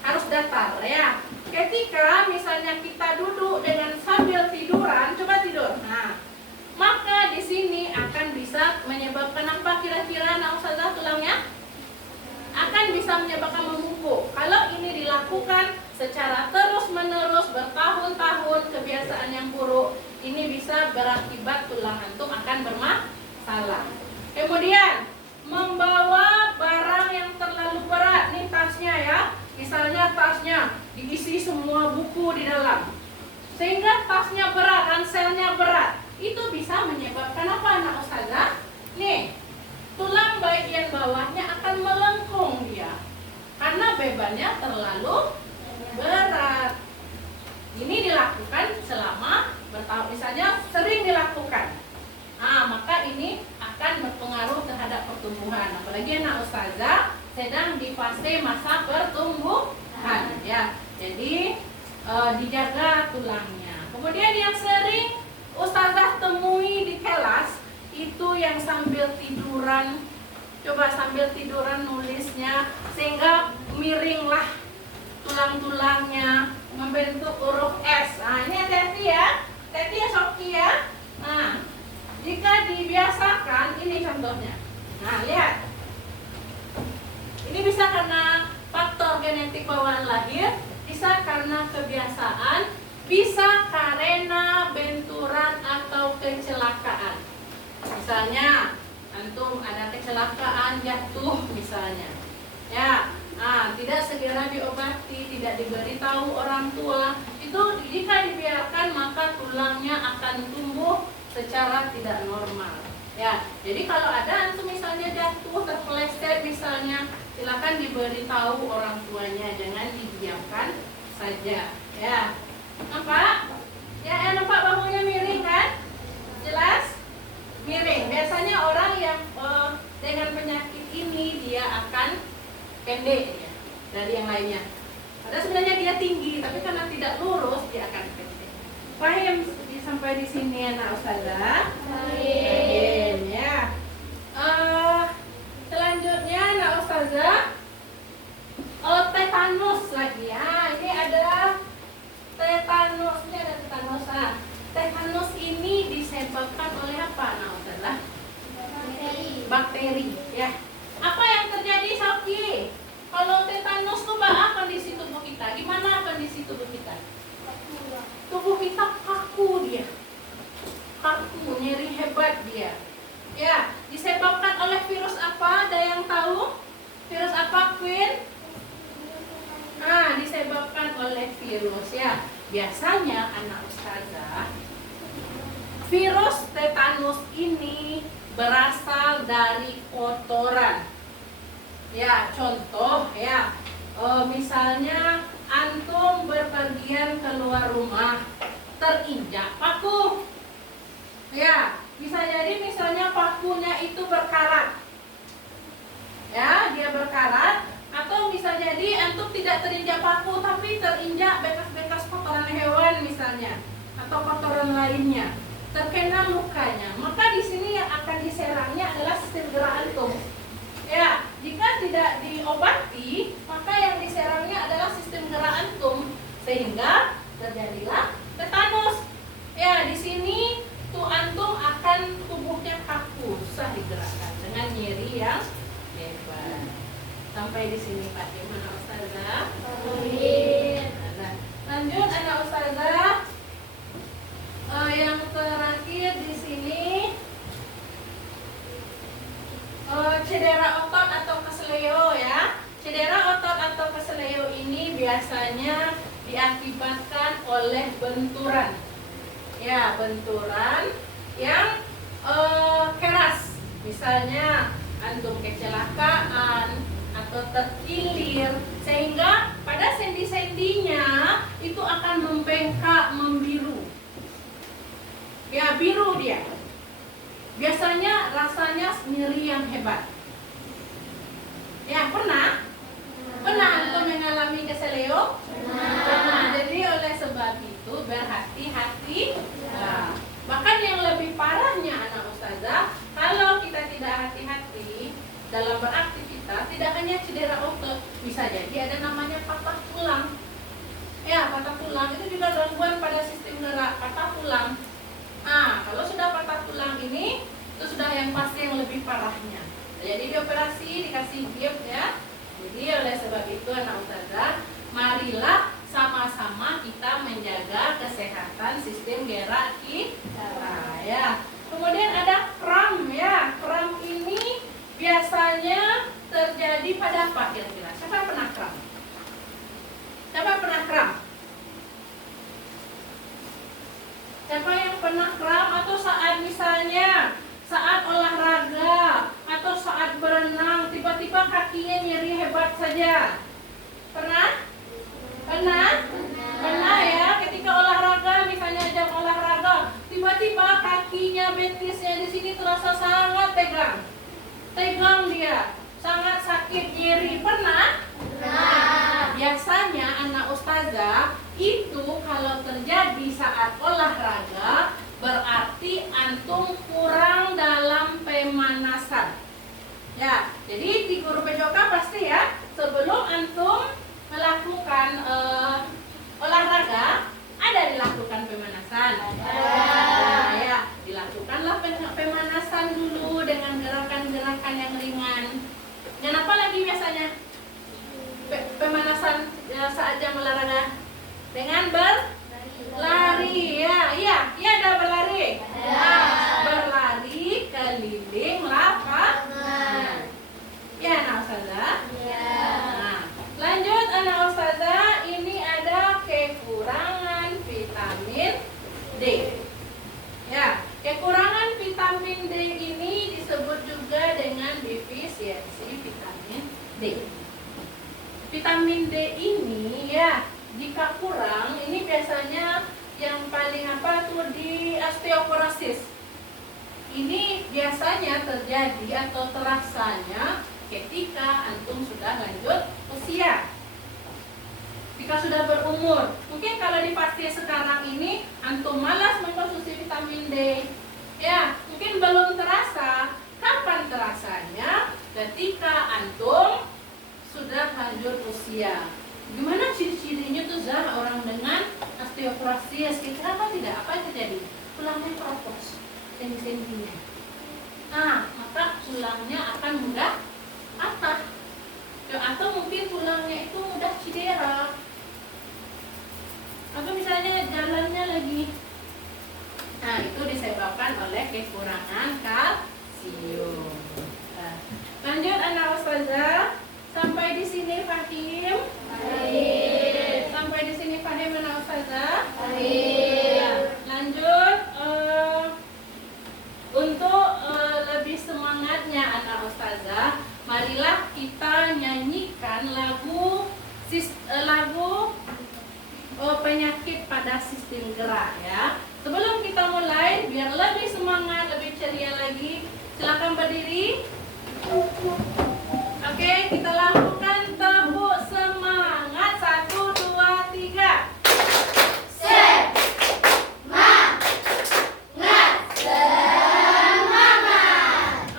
Harus datar ya. Ketika misalnya kita duduk dengan sambil tiduran, coba tidur. Nah, maka di sini akan bisa menyebabkan apa kira-kira anak ustazah tulangnya? Akan bisa menyebabkan memungkuk. Kalau ini dilakukan secara terus-menerus bertahun-tahun, kebiasaan yang buruk, ini bisa berakibat tulang antum akan bermasalah. Kemudian membawa barang yang terlalu berat, nih tasnya ya. Misalnya tasnya diisi semua buku di dalam, sehingga tasnya berat, ranselnya berat. Itu bisa menyebabkan apa anak ustazah? Nih, tulang bagian bawahnya akan melengkung dia, karena bebannya terlalu berat. Ini dilakukan selama bertahun, misalnya sering dilakukan. Maka ini akan berpengaruh terhadap pertumbuhan. Apalagi anak ustazah sedang di fase masa pertumbuhan ya. Jadi dijaga tulangnya. Kemudian yang sering ustazah temui di kelas itu yang sambil tiduran. Coba sambil tiduran nulisnya sehingga miringlah tulang-tulangnya membentuk huruf S. Ini hati-hati ya. Hati-hati ya Soki ya. Jika dibiasakan, ini contohnya. Lihat. Ini bisa karena faktor genetik bawaan lahir, bisa karena kebiasaan, bisa karena benturan atau kecelakaan. Misalnya, antum ada kecelakaan jatuh misalnya. Ya, tidak segera diobati, tidak diberitahu orang tua. Itu jika dibiarkan maka tulangnya akan tumbuh secara tidak normal. Ya, jadi kalau ada antum misalnya jatuh terpeleset misalnya, silakan diberitahu orang tuanya, jangan didiamkan saja. Ya, nampak? Ya, nampak bahunya miring kan? Jelas? Miring. Biasanya orang yang dengan penyakit ini dia akan pendek ya, dari yang lainnya. Padahal sebenarnya dia tinggi, tapi karena tidak lurus dia akan pendek. Paham sampai di sini anak ustazah? Paham ya. Selanjutnya anak ustazah, tetanus lagi ya. Ini ada tetanus, ini ada tetanus. Tetanus ini disebabkan oleh apa anak ustazah? Bakteri ya. Apa yang terjadi Soki? Kalau tetanus itu kondisi tubuh kita, gimana kondisi tubuh kita? Tubuh kita kaku dia. biasanya anak ustazah, virus tetanus ini berasal dari kotoran. Ya, contoh ya, misalnya antum berpergian keluar rumah, terinjak paku. Ya, bisa jadi misalnya pakunya itu berkarat. Ya, dia berkarat. Atau bisa jadi antum tidak terinjak paku, tapi terinjak bekas-bekas kotoran hewan misalnya, atau kotoran lainnya, terkena lukanya. Maka di sini yang akan diserangnya adalah sistem gerak antum. Ya, jika tidak diobati, maka yang diserangnya adalah sistem gerak antum, sehingga terjadilah tetanus. Ya, di sini tuh antum akan tubuhnya kaku, susah digerakkan dengan nyeri yang hebat. Sampai di sini Pak Gimana Ustazah? Amin. Nah, lanjut anak Ustazah. Yang terakhir di sini cedera otot atau kesleo ya. Cedera otot atau kesleo ini biasanya diakibatkan oleh benturan. Ya, benturan yang keras. Misalnya antum kecelakaan atau terkilir, sehingga pada sendi-sendinya itu akan membengkak, membiru. Ya, biru dia. Biasanya rasanya nyeri yang hebat. Ya, pernah antum mengalami kesleo? Nah, jadi oleh sebab itu berhati-hati. Nah, bahkan yang lebih parahnya anak ustazah, kalau kita tidak hati-hati dalam beraktivitas, tidak hanya cedera otot, bisa jadi ada namanya patah tulang. Ya, patah tulang itu juga gangguan pada sistem gerak, patah tulang. Nah, kalau sudah patah tulang ini, itu sudah yang pasti yang lebih parahnya. Jadi dioperasi, dikasih gips ya. Jadi oleh sebab itu anak ustazah, marilah sama-sama kita menjaga kesehatan sistem gerak kita. Ya. Kemudian ada kram ya. Kram ini biasanya terjadi pada apa kira-kira? Siapa yang pernah kram? Siapa yang pernah kram? Siapa yang pernah kram atau saat misalnya saat olahraga atau saat berenang tiba-tiba kakinya nyeri hebat saja? Pernah? Pernah ya, ketika olahraga misalnya jam olahraga tiba-tiba kakinya betisnya di sini terasa sangat tegang dia, sangat sakit, nyeri. Pernah? Nah, biasanya anak ustazah itu kalau terjadi saat olahraga berarti antum kurang dalam pemanasan. Ya, jadi di guru PJOK pasti ya, sebelum antum melakukan olahraga ada dilakukan pemanasan. Nah, ya, dilakukanlah pemanasan dulu dengan gerakan-gerakan yang ringan. Dan apa lagi biasanya? Pemanasan saat jam olahraga dengan berlari. Ya, ada berlari. Nah, berlari keliling lapangan. Ya, anak ustazah. Nah, lanjut anak ustazah, ini ada kekurangan vitamin D. Ya, kekurangan vitamin D ini disebut juga dengan defisiensi vitamin D. Vitamin D ini ya, jika kurang, ini biasanya yang paling di osteoporosis. Ini biasanya terjadi atau terasanya ketika antum sudah lanjut usia. Jika sudah berumur, mungkin kalau di fase sekarang ini antum malas mengkonsumsi vitamin D. Ya, mungkin belum terasa. Kapan terasanya? Ketika antum sudah lanjut usia. Gimana ciri-cirinya tuh Zah orang dengan osteoporosis? Kenapa tidak? Apa yang terjadi? Tulangnya keropos, sendi-sendinya. Nah, maka tulangnya akan mudah patah. Atau mungkin tulangnya itu mudah cedera. Atau misalnya jalannya lagi. Nah, itu disebabkan oleh kekurangan kalsium. Nah, lanjut anak ustazah. Sampai di sini Fahim. Sampai di sini Fahim anak ustazah. Lanjut, untuk lebih semangatnya anak ustazah, marilah kita nyanyikan lagu penyakit pada sistem gerak ya. Sebelum kita mulai, biar lebih semangat, lebih ceria lagi, silakan berdiri. Oke, kita lakukan tepuk semangat. 1, 2, 3.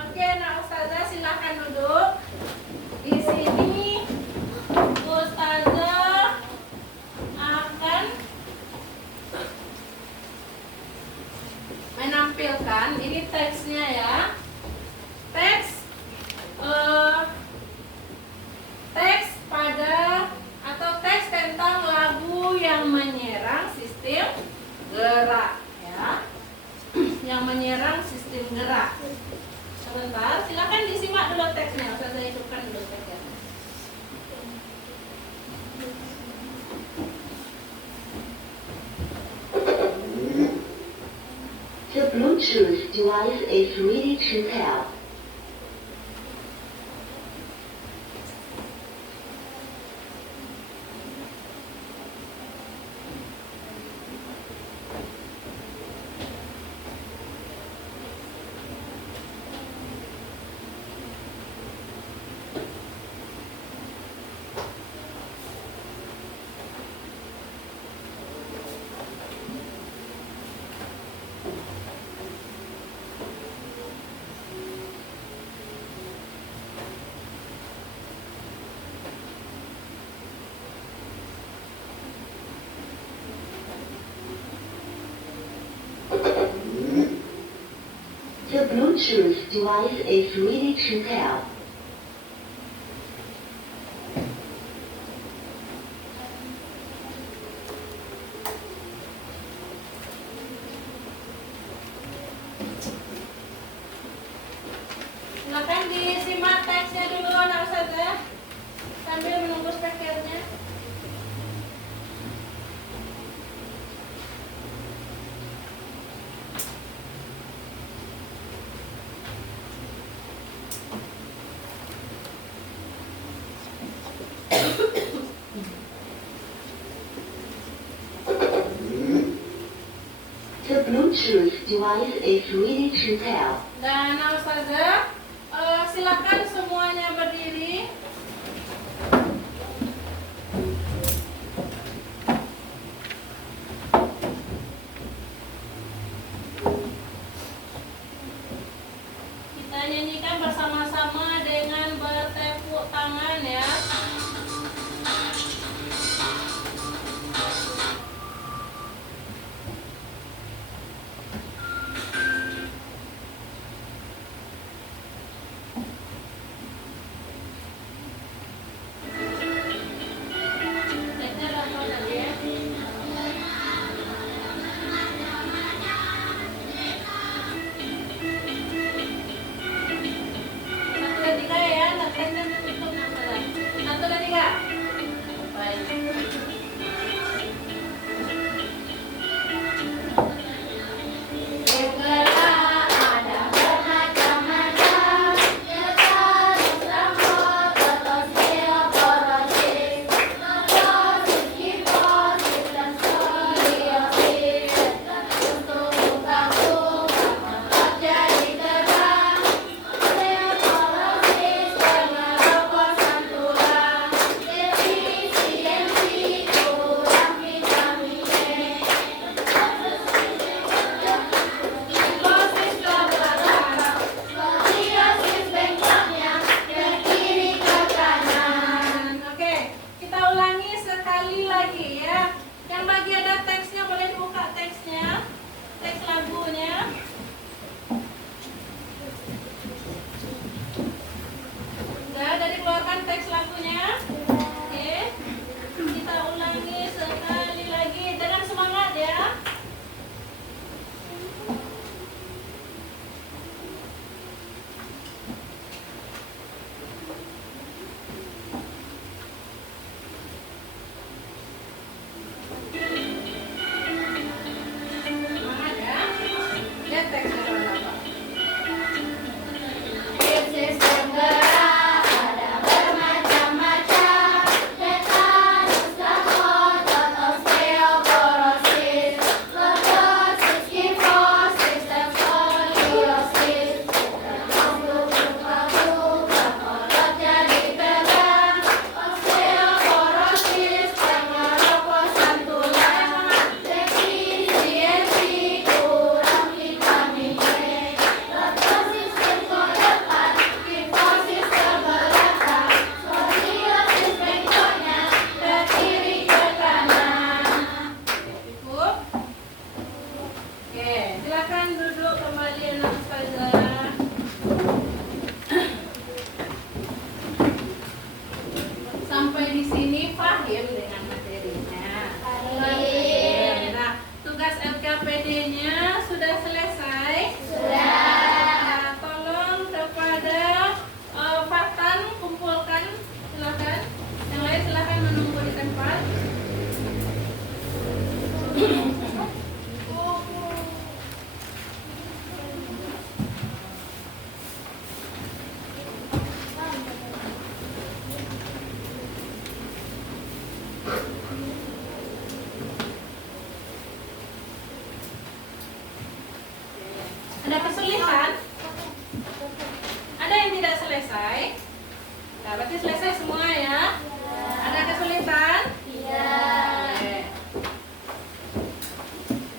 Oke, nah ustazah silakan duduk. Di sini ustazah akan menampilkan ini teksnya ya. Teks pada atau teks tentang lagu yang menyerang sistem gerak ya. Yang menyerang sistem gerak. Sebentar, silakan disimak dulu teksnya. Ustazah hidupkan dulu teksnya. The Bluetooth device is ready to pair. The Bluetooth device is ready to pair. Silakan disimak teksnya dulu anak ustazah sambil menunggu speakernya. The Bluetooth device is ready to pair. Dan ustazah, silakan semuanya berdiri. Kita nyanyikan bersama-sama dengan bertepuk tangan ya. silakan duduk kembali anak ustazah. Sampai di sini paham dengan materinya? Paham. Nah, tugas LKPD-nya sudah selesai? Sudah. Nah, tolong kepada Fatan kumpulkan, silakan. Yang lain silakan menunggu di tempat. Ada kesulitan? Ada yang tidak selesai? Nah, berarti selesai semua ya? Ada kesulitan? Iya. Oke.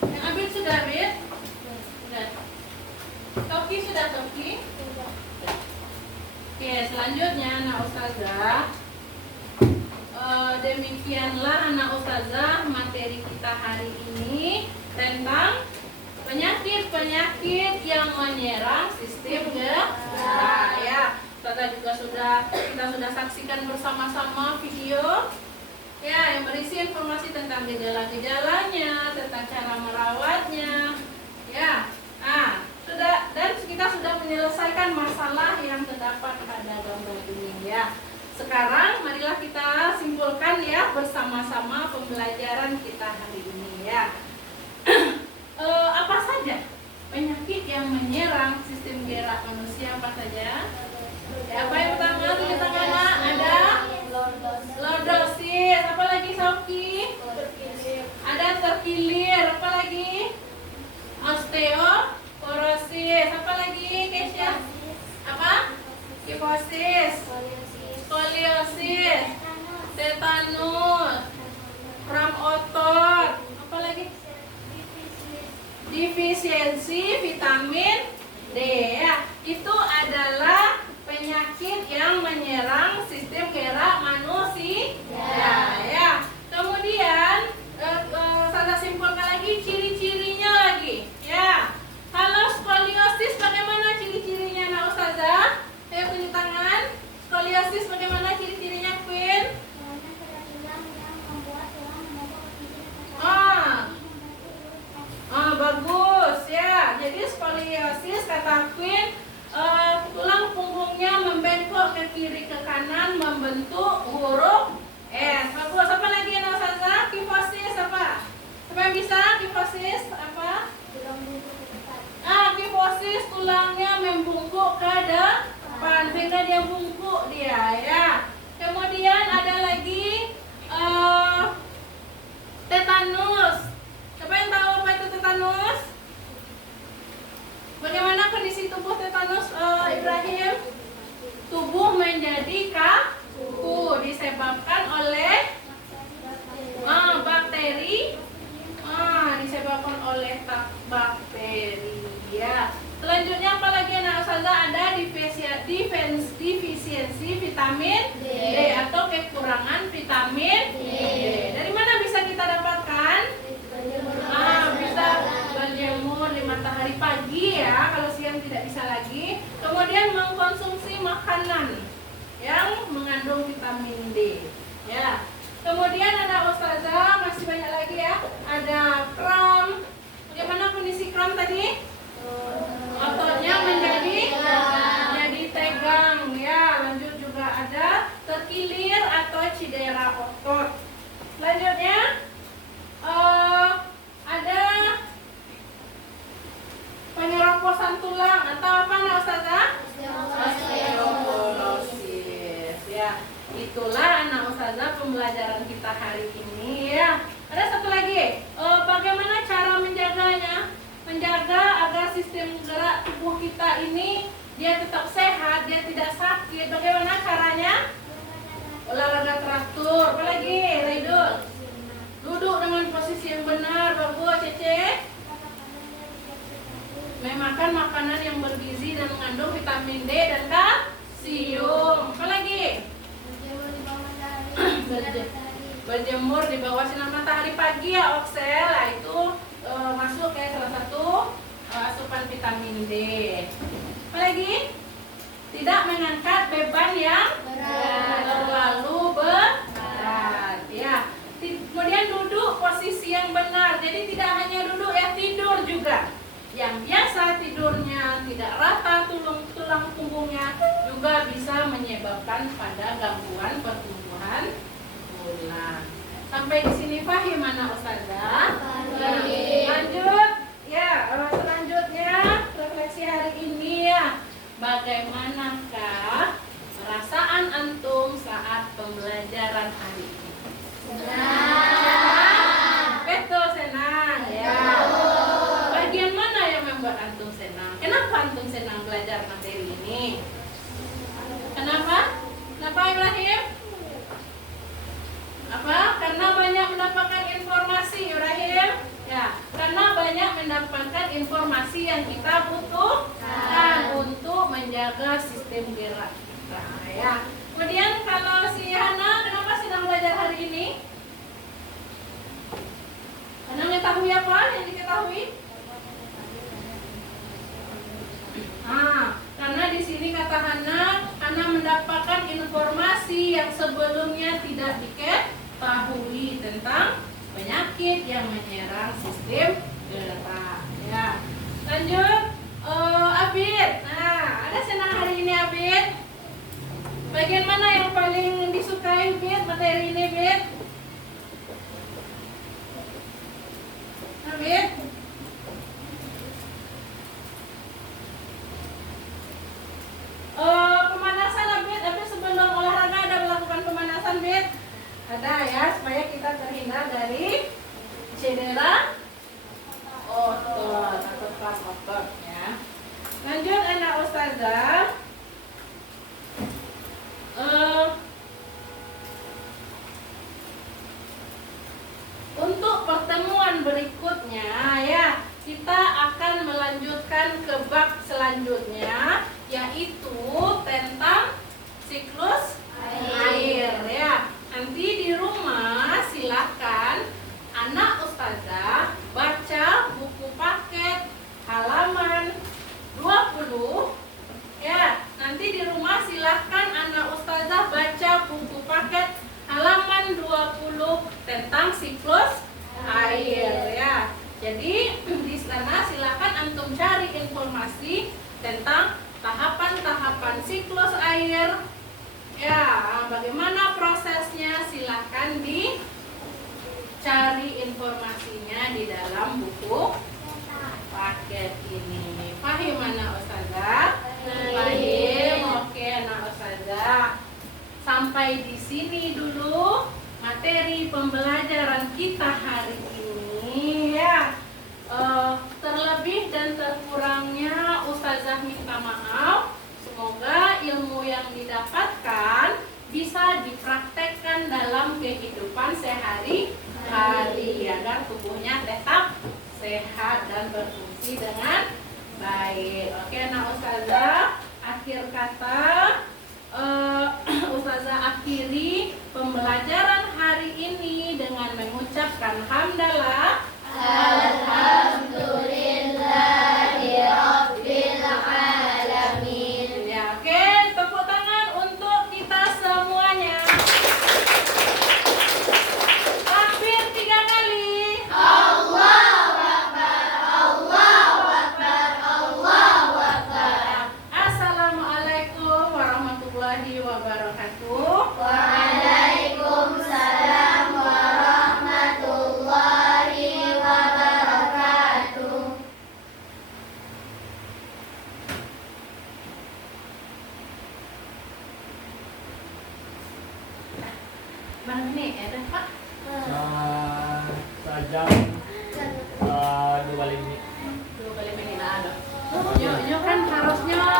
Yang Abid sudah Abid? Sudah. Toki sudah Toki? Oke, selanjutnya anak ustazah. Demikianlah anak ustazah materi kita hari ini tentang penyakit-penyakit yang menyerang sistem gerak ya. Kita sudah saksikan bersama-sama video ya yang berisi informasi tentang gejala-gejalanya, tentang cara merawatnya. Ya. Nah, kita sudah menyelesaikan masalah yang terdapat pada gambar ini ya. Sekarang marilah kita simpulkan ya bersama-sama pembelajaran kita hari ini ya. Apa saja penyakit yang menyerang sistem gerak manusia, apa saja? Ya, apa yang pertama tulis tangan ada lordosis, apa lagi Sauki? Ada terkilir, apa lagi? Osteoporosis, apa lagi Kesya? Apa? Kifosis, skoliosis, tetanus, kram otot, apa lagi? Defisiensi vitamin D ya. Itu adalah penyakit yang menyerang sistem gerak manusia ya. Kemudian saya simpulkan lagi ciri-cirinya lagi ya. Kalau skoliosis bagaimana ciri-cirinya anak ustazah? Ayo tunjuk tangan. Skoliosis bagaimana ciri-cirinya Queen? Bagus ya. Jadi skoliosis kata Queen, tulang punggungnya membengkok ke kiri ke kanan membentuk huruf S. Bagus. Apa lagi anak ustazah? Kifosis apa? Siapa yang bisa? Kifosis apa? Kifosis tulangnya membungkuk ke depan sehingga dia bungkuk dia ya. Kemudian ada lagi tetanus. Siapa yang tahu apa itu tetanus? Bagaimana kondisi tubuh tetanus Ibrahim? Tubuh menjadi kaku disebabkan oleh bakteri. Disebabkan oleh bakteri ya. Selanjutnya apa lagi anak ustazah? Ada defisiensi vitamin D atau kekurangan vitamin D. Dari mana bisa kita dapatkan? Bisa berjemur di matahari pagi ya, kalau siang tidak bisa lagi. Kemudian mengkonsumsi makanan yang mengandung vitamin D ya. Kemudian ada ustazah, masih banyak lagi ya. Ada kram. Bagaimana kondisi kram tadi? Ototnya menjadi tegang ya. Lanjut juga ada terkilir atau cedera otot. Selanjutnya ada penyeroposan tulang atau apa nak ustazah? Osteoporosis ya. Itulah anak ustazah pembelajaran kita hari ini ya. Ada satu lagi, bagaimana cara menjaganya? Menjaga agar sistem gerak tubuh kita ini dia tetap sehat, dia tidak sakit. Bagaimana caranya? Olahraga teratur. Apa lagi, Raidul? Duduk dengan posisi yang benar, bagus, Cece. Memakan makanan yang bergizi dan mengandung vitamin D dan kalsium. Apa lagi? Berjemur di bawah sinar matahari pagi ya, Oksel. Nah, itu masuk kayak salah satu tidak rata tulang punggungnya juga bisa menyebabkan pada gangguan pertumbuhan tulang. Sampai di sini paham mana Ustazah? Lanjut ya, selanjutnya refleksi hari ini ya. Bagaimanakah perasaan antum saat pembelajaran hari ini? Senang. Betul, senang ya. Bagian mana yang membuat antum senang? Kenapa antum senang belajar materi ini? Kenapa? Kenapa Ibrahim? Apa? Karena banyak mendapatkan informasi Ibrahim. Ya, karena banyak mendapatkan informasi yang kita butuhkan untuk menjaga sistem gerak kita. Ya. Kemudian kalau si Hana, kenapa sedang belajar hari ini? Hana mengetahui apa yang diketahui? Karena di sini kata Hana mendapatkan informasi yang sebelumnya tidak diketahui tentang penyakit yang menyerang sistem gerak. Ya. Lanjut, Abid. Nah, ada senang hari ini Abid? Bagian mana yang paling disukai Bid materi ini Bid? Abid? Pemanasan Abid, tapi sebelum olahraga ada melakukan pemanasan Bid? Ada ya, supaya kita terhindar dari cedera otot atau kelas otot ya. Lanjut anak Ustazah. Untuk pertemuan berikutnya ya, kita akan melanjutkan ke bab selanjutnya, yaitu tentang siklus air ya. Nanti di rumah silahkan anak Ustazah baca buku paket halaman 20 ya. Nanti di rumah silahkan anak Ustazah baca buku paket halaman 20 tentang siklus air ya. Jadi di sana silahkan antum cari informasi tentang tahapan-tahapan siklus air. Ya, bagaimana prosesnya silahkan dicari informasinya di dalam buku paket ini. Paham mana Ustazah? Paham. Oke, anak Ustazah. Sampai di sini dulu materi pembelajaran kita hari ini ya. Terlebih dan terkurangnya Ustazah minta maaf. Semoga ilmu yang didapatkan bisa dipraktekkan dalam kehidupan sehari-hari agar tubuhnya tetap sehat dan berfungsi dengan baik. Oke, nah Ustazah, akhir kata Ustazah akhiri pembelajaran hari ini dengan mengucapkan hamdalah. Alhamdulillahirabbil alamin. Ya, oke, tepuk tangan untuk kita semuanya. Takbir 3 kali. Allahu Akbar, Allahu Akbar, Allahu Akbar. Assalamualaikum warahmatullahi wabarakatuh. Waalaikumsalam warahmatullahi wabarakatuh. Bang ini ada Pak? Sajam 2 kali ini. 2 kali menit ada. Yuk kan harusnya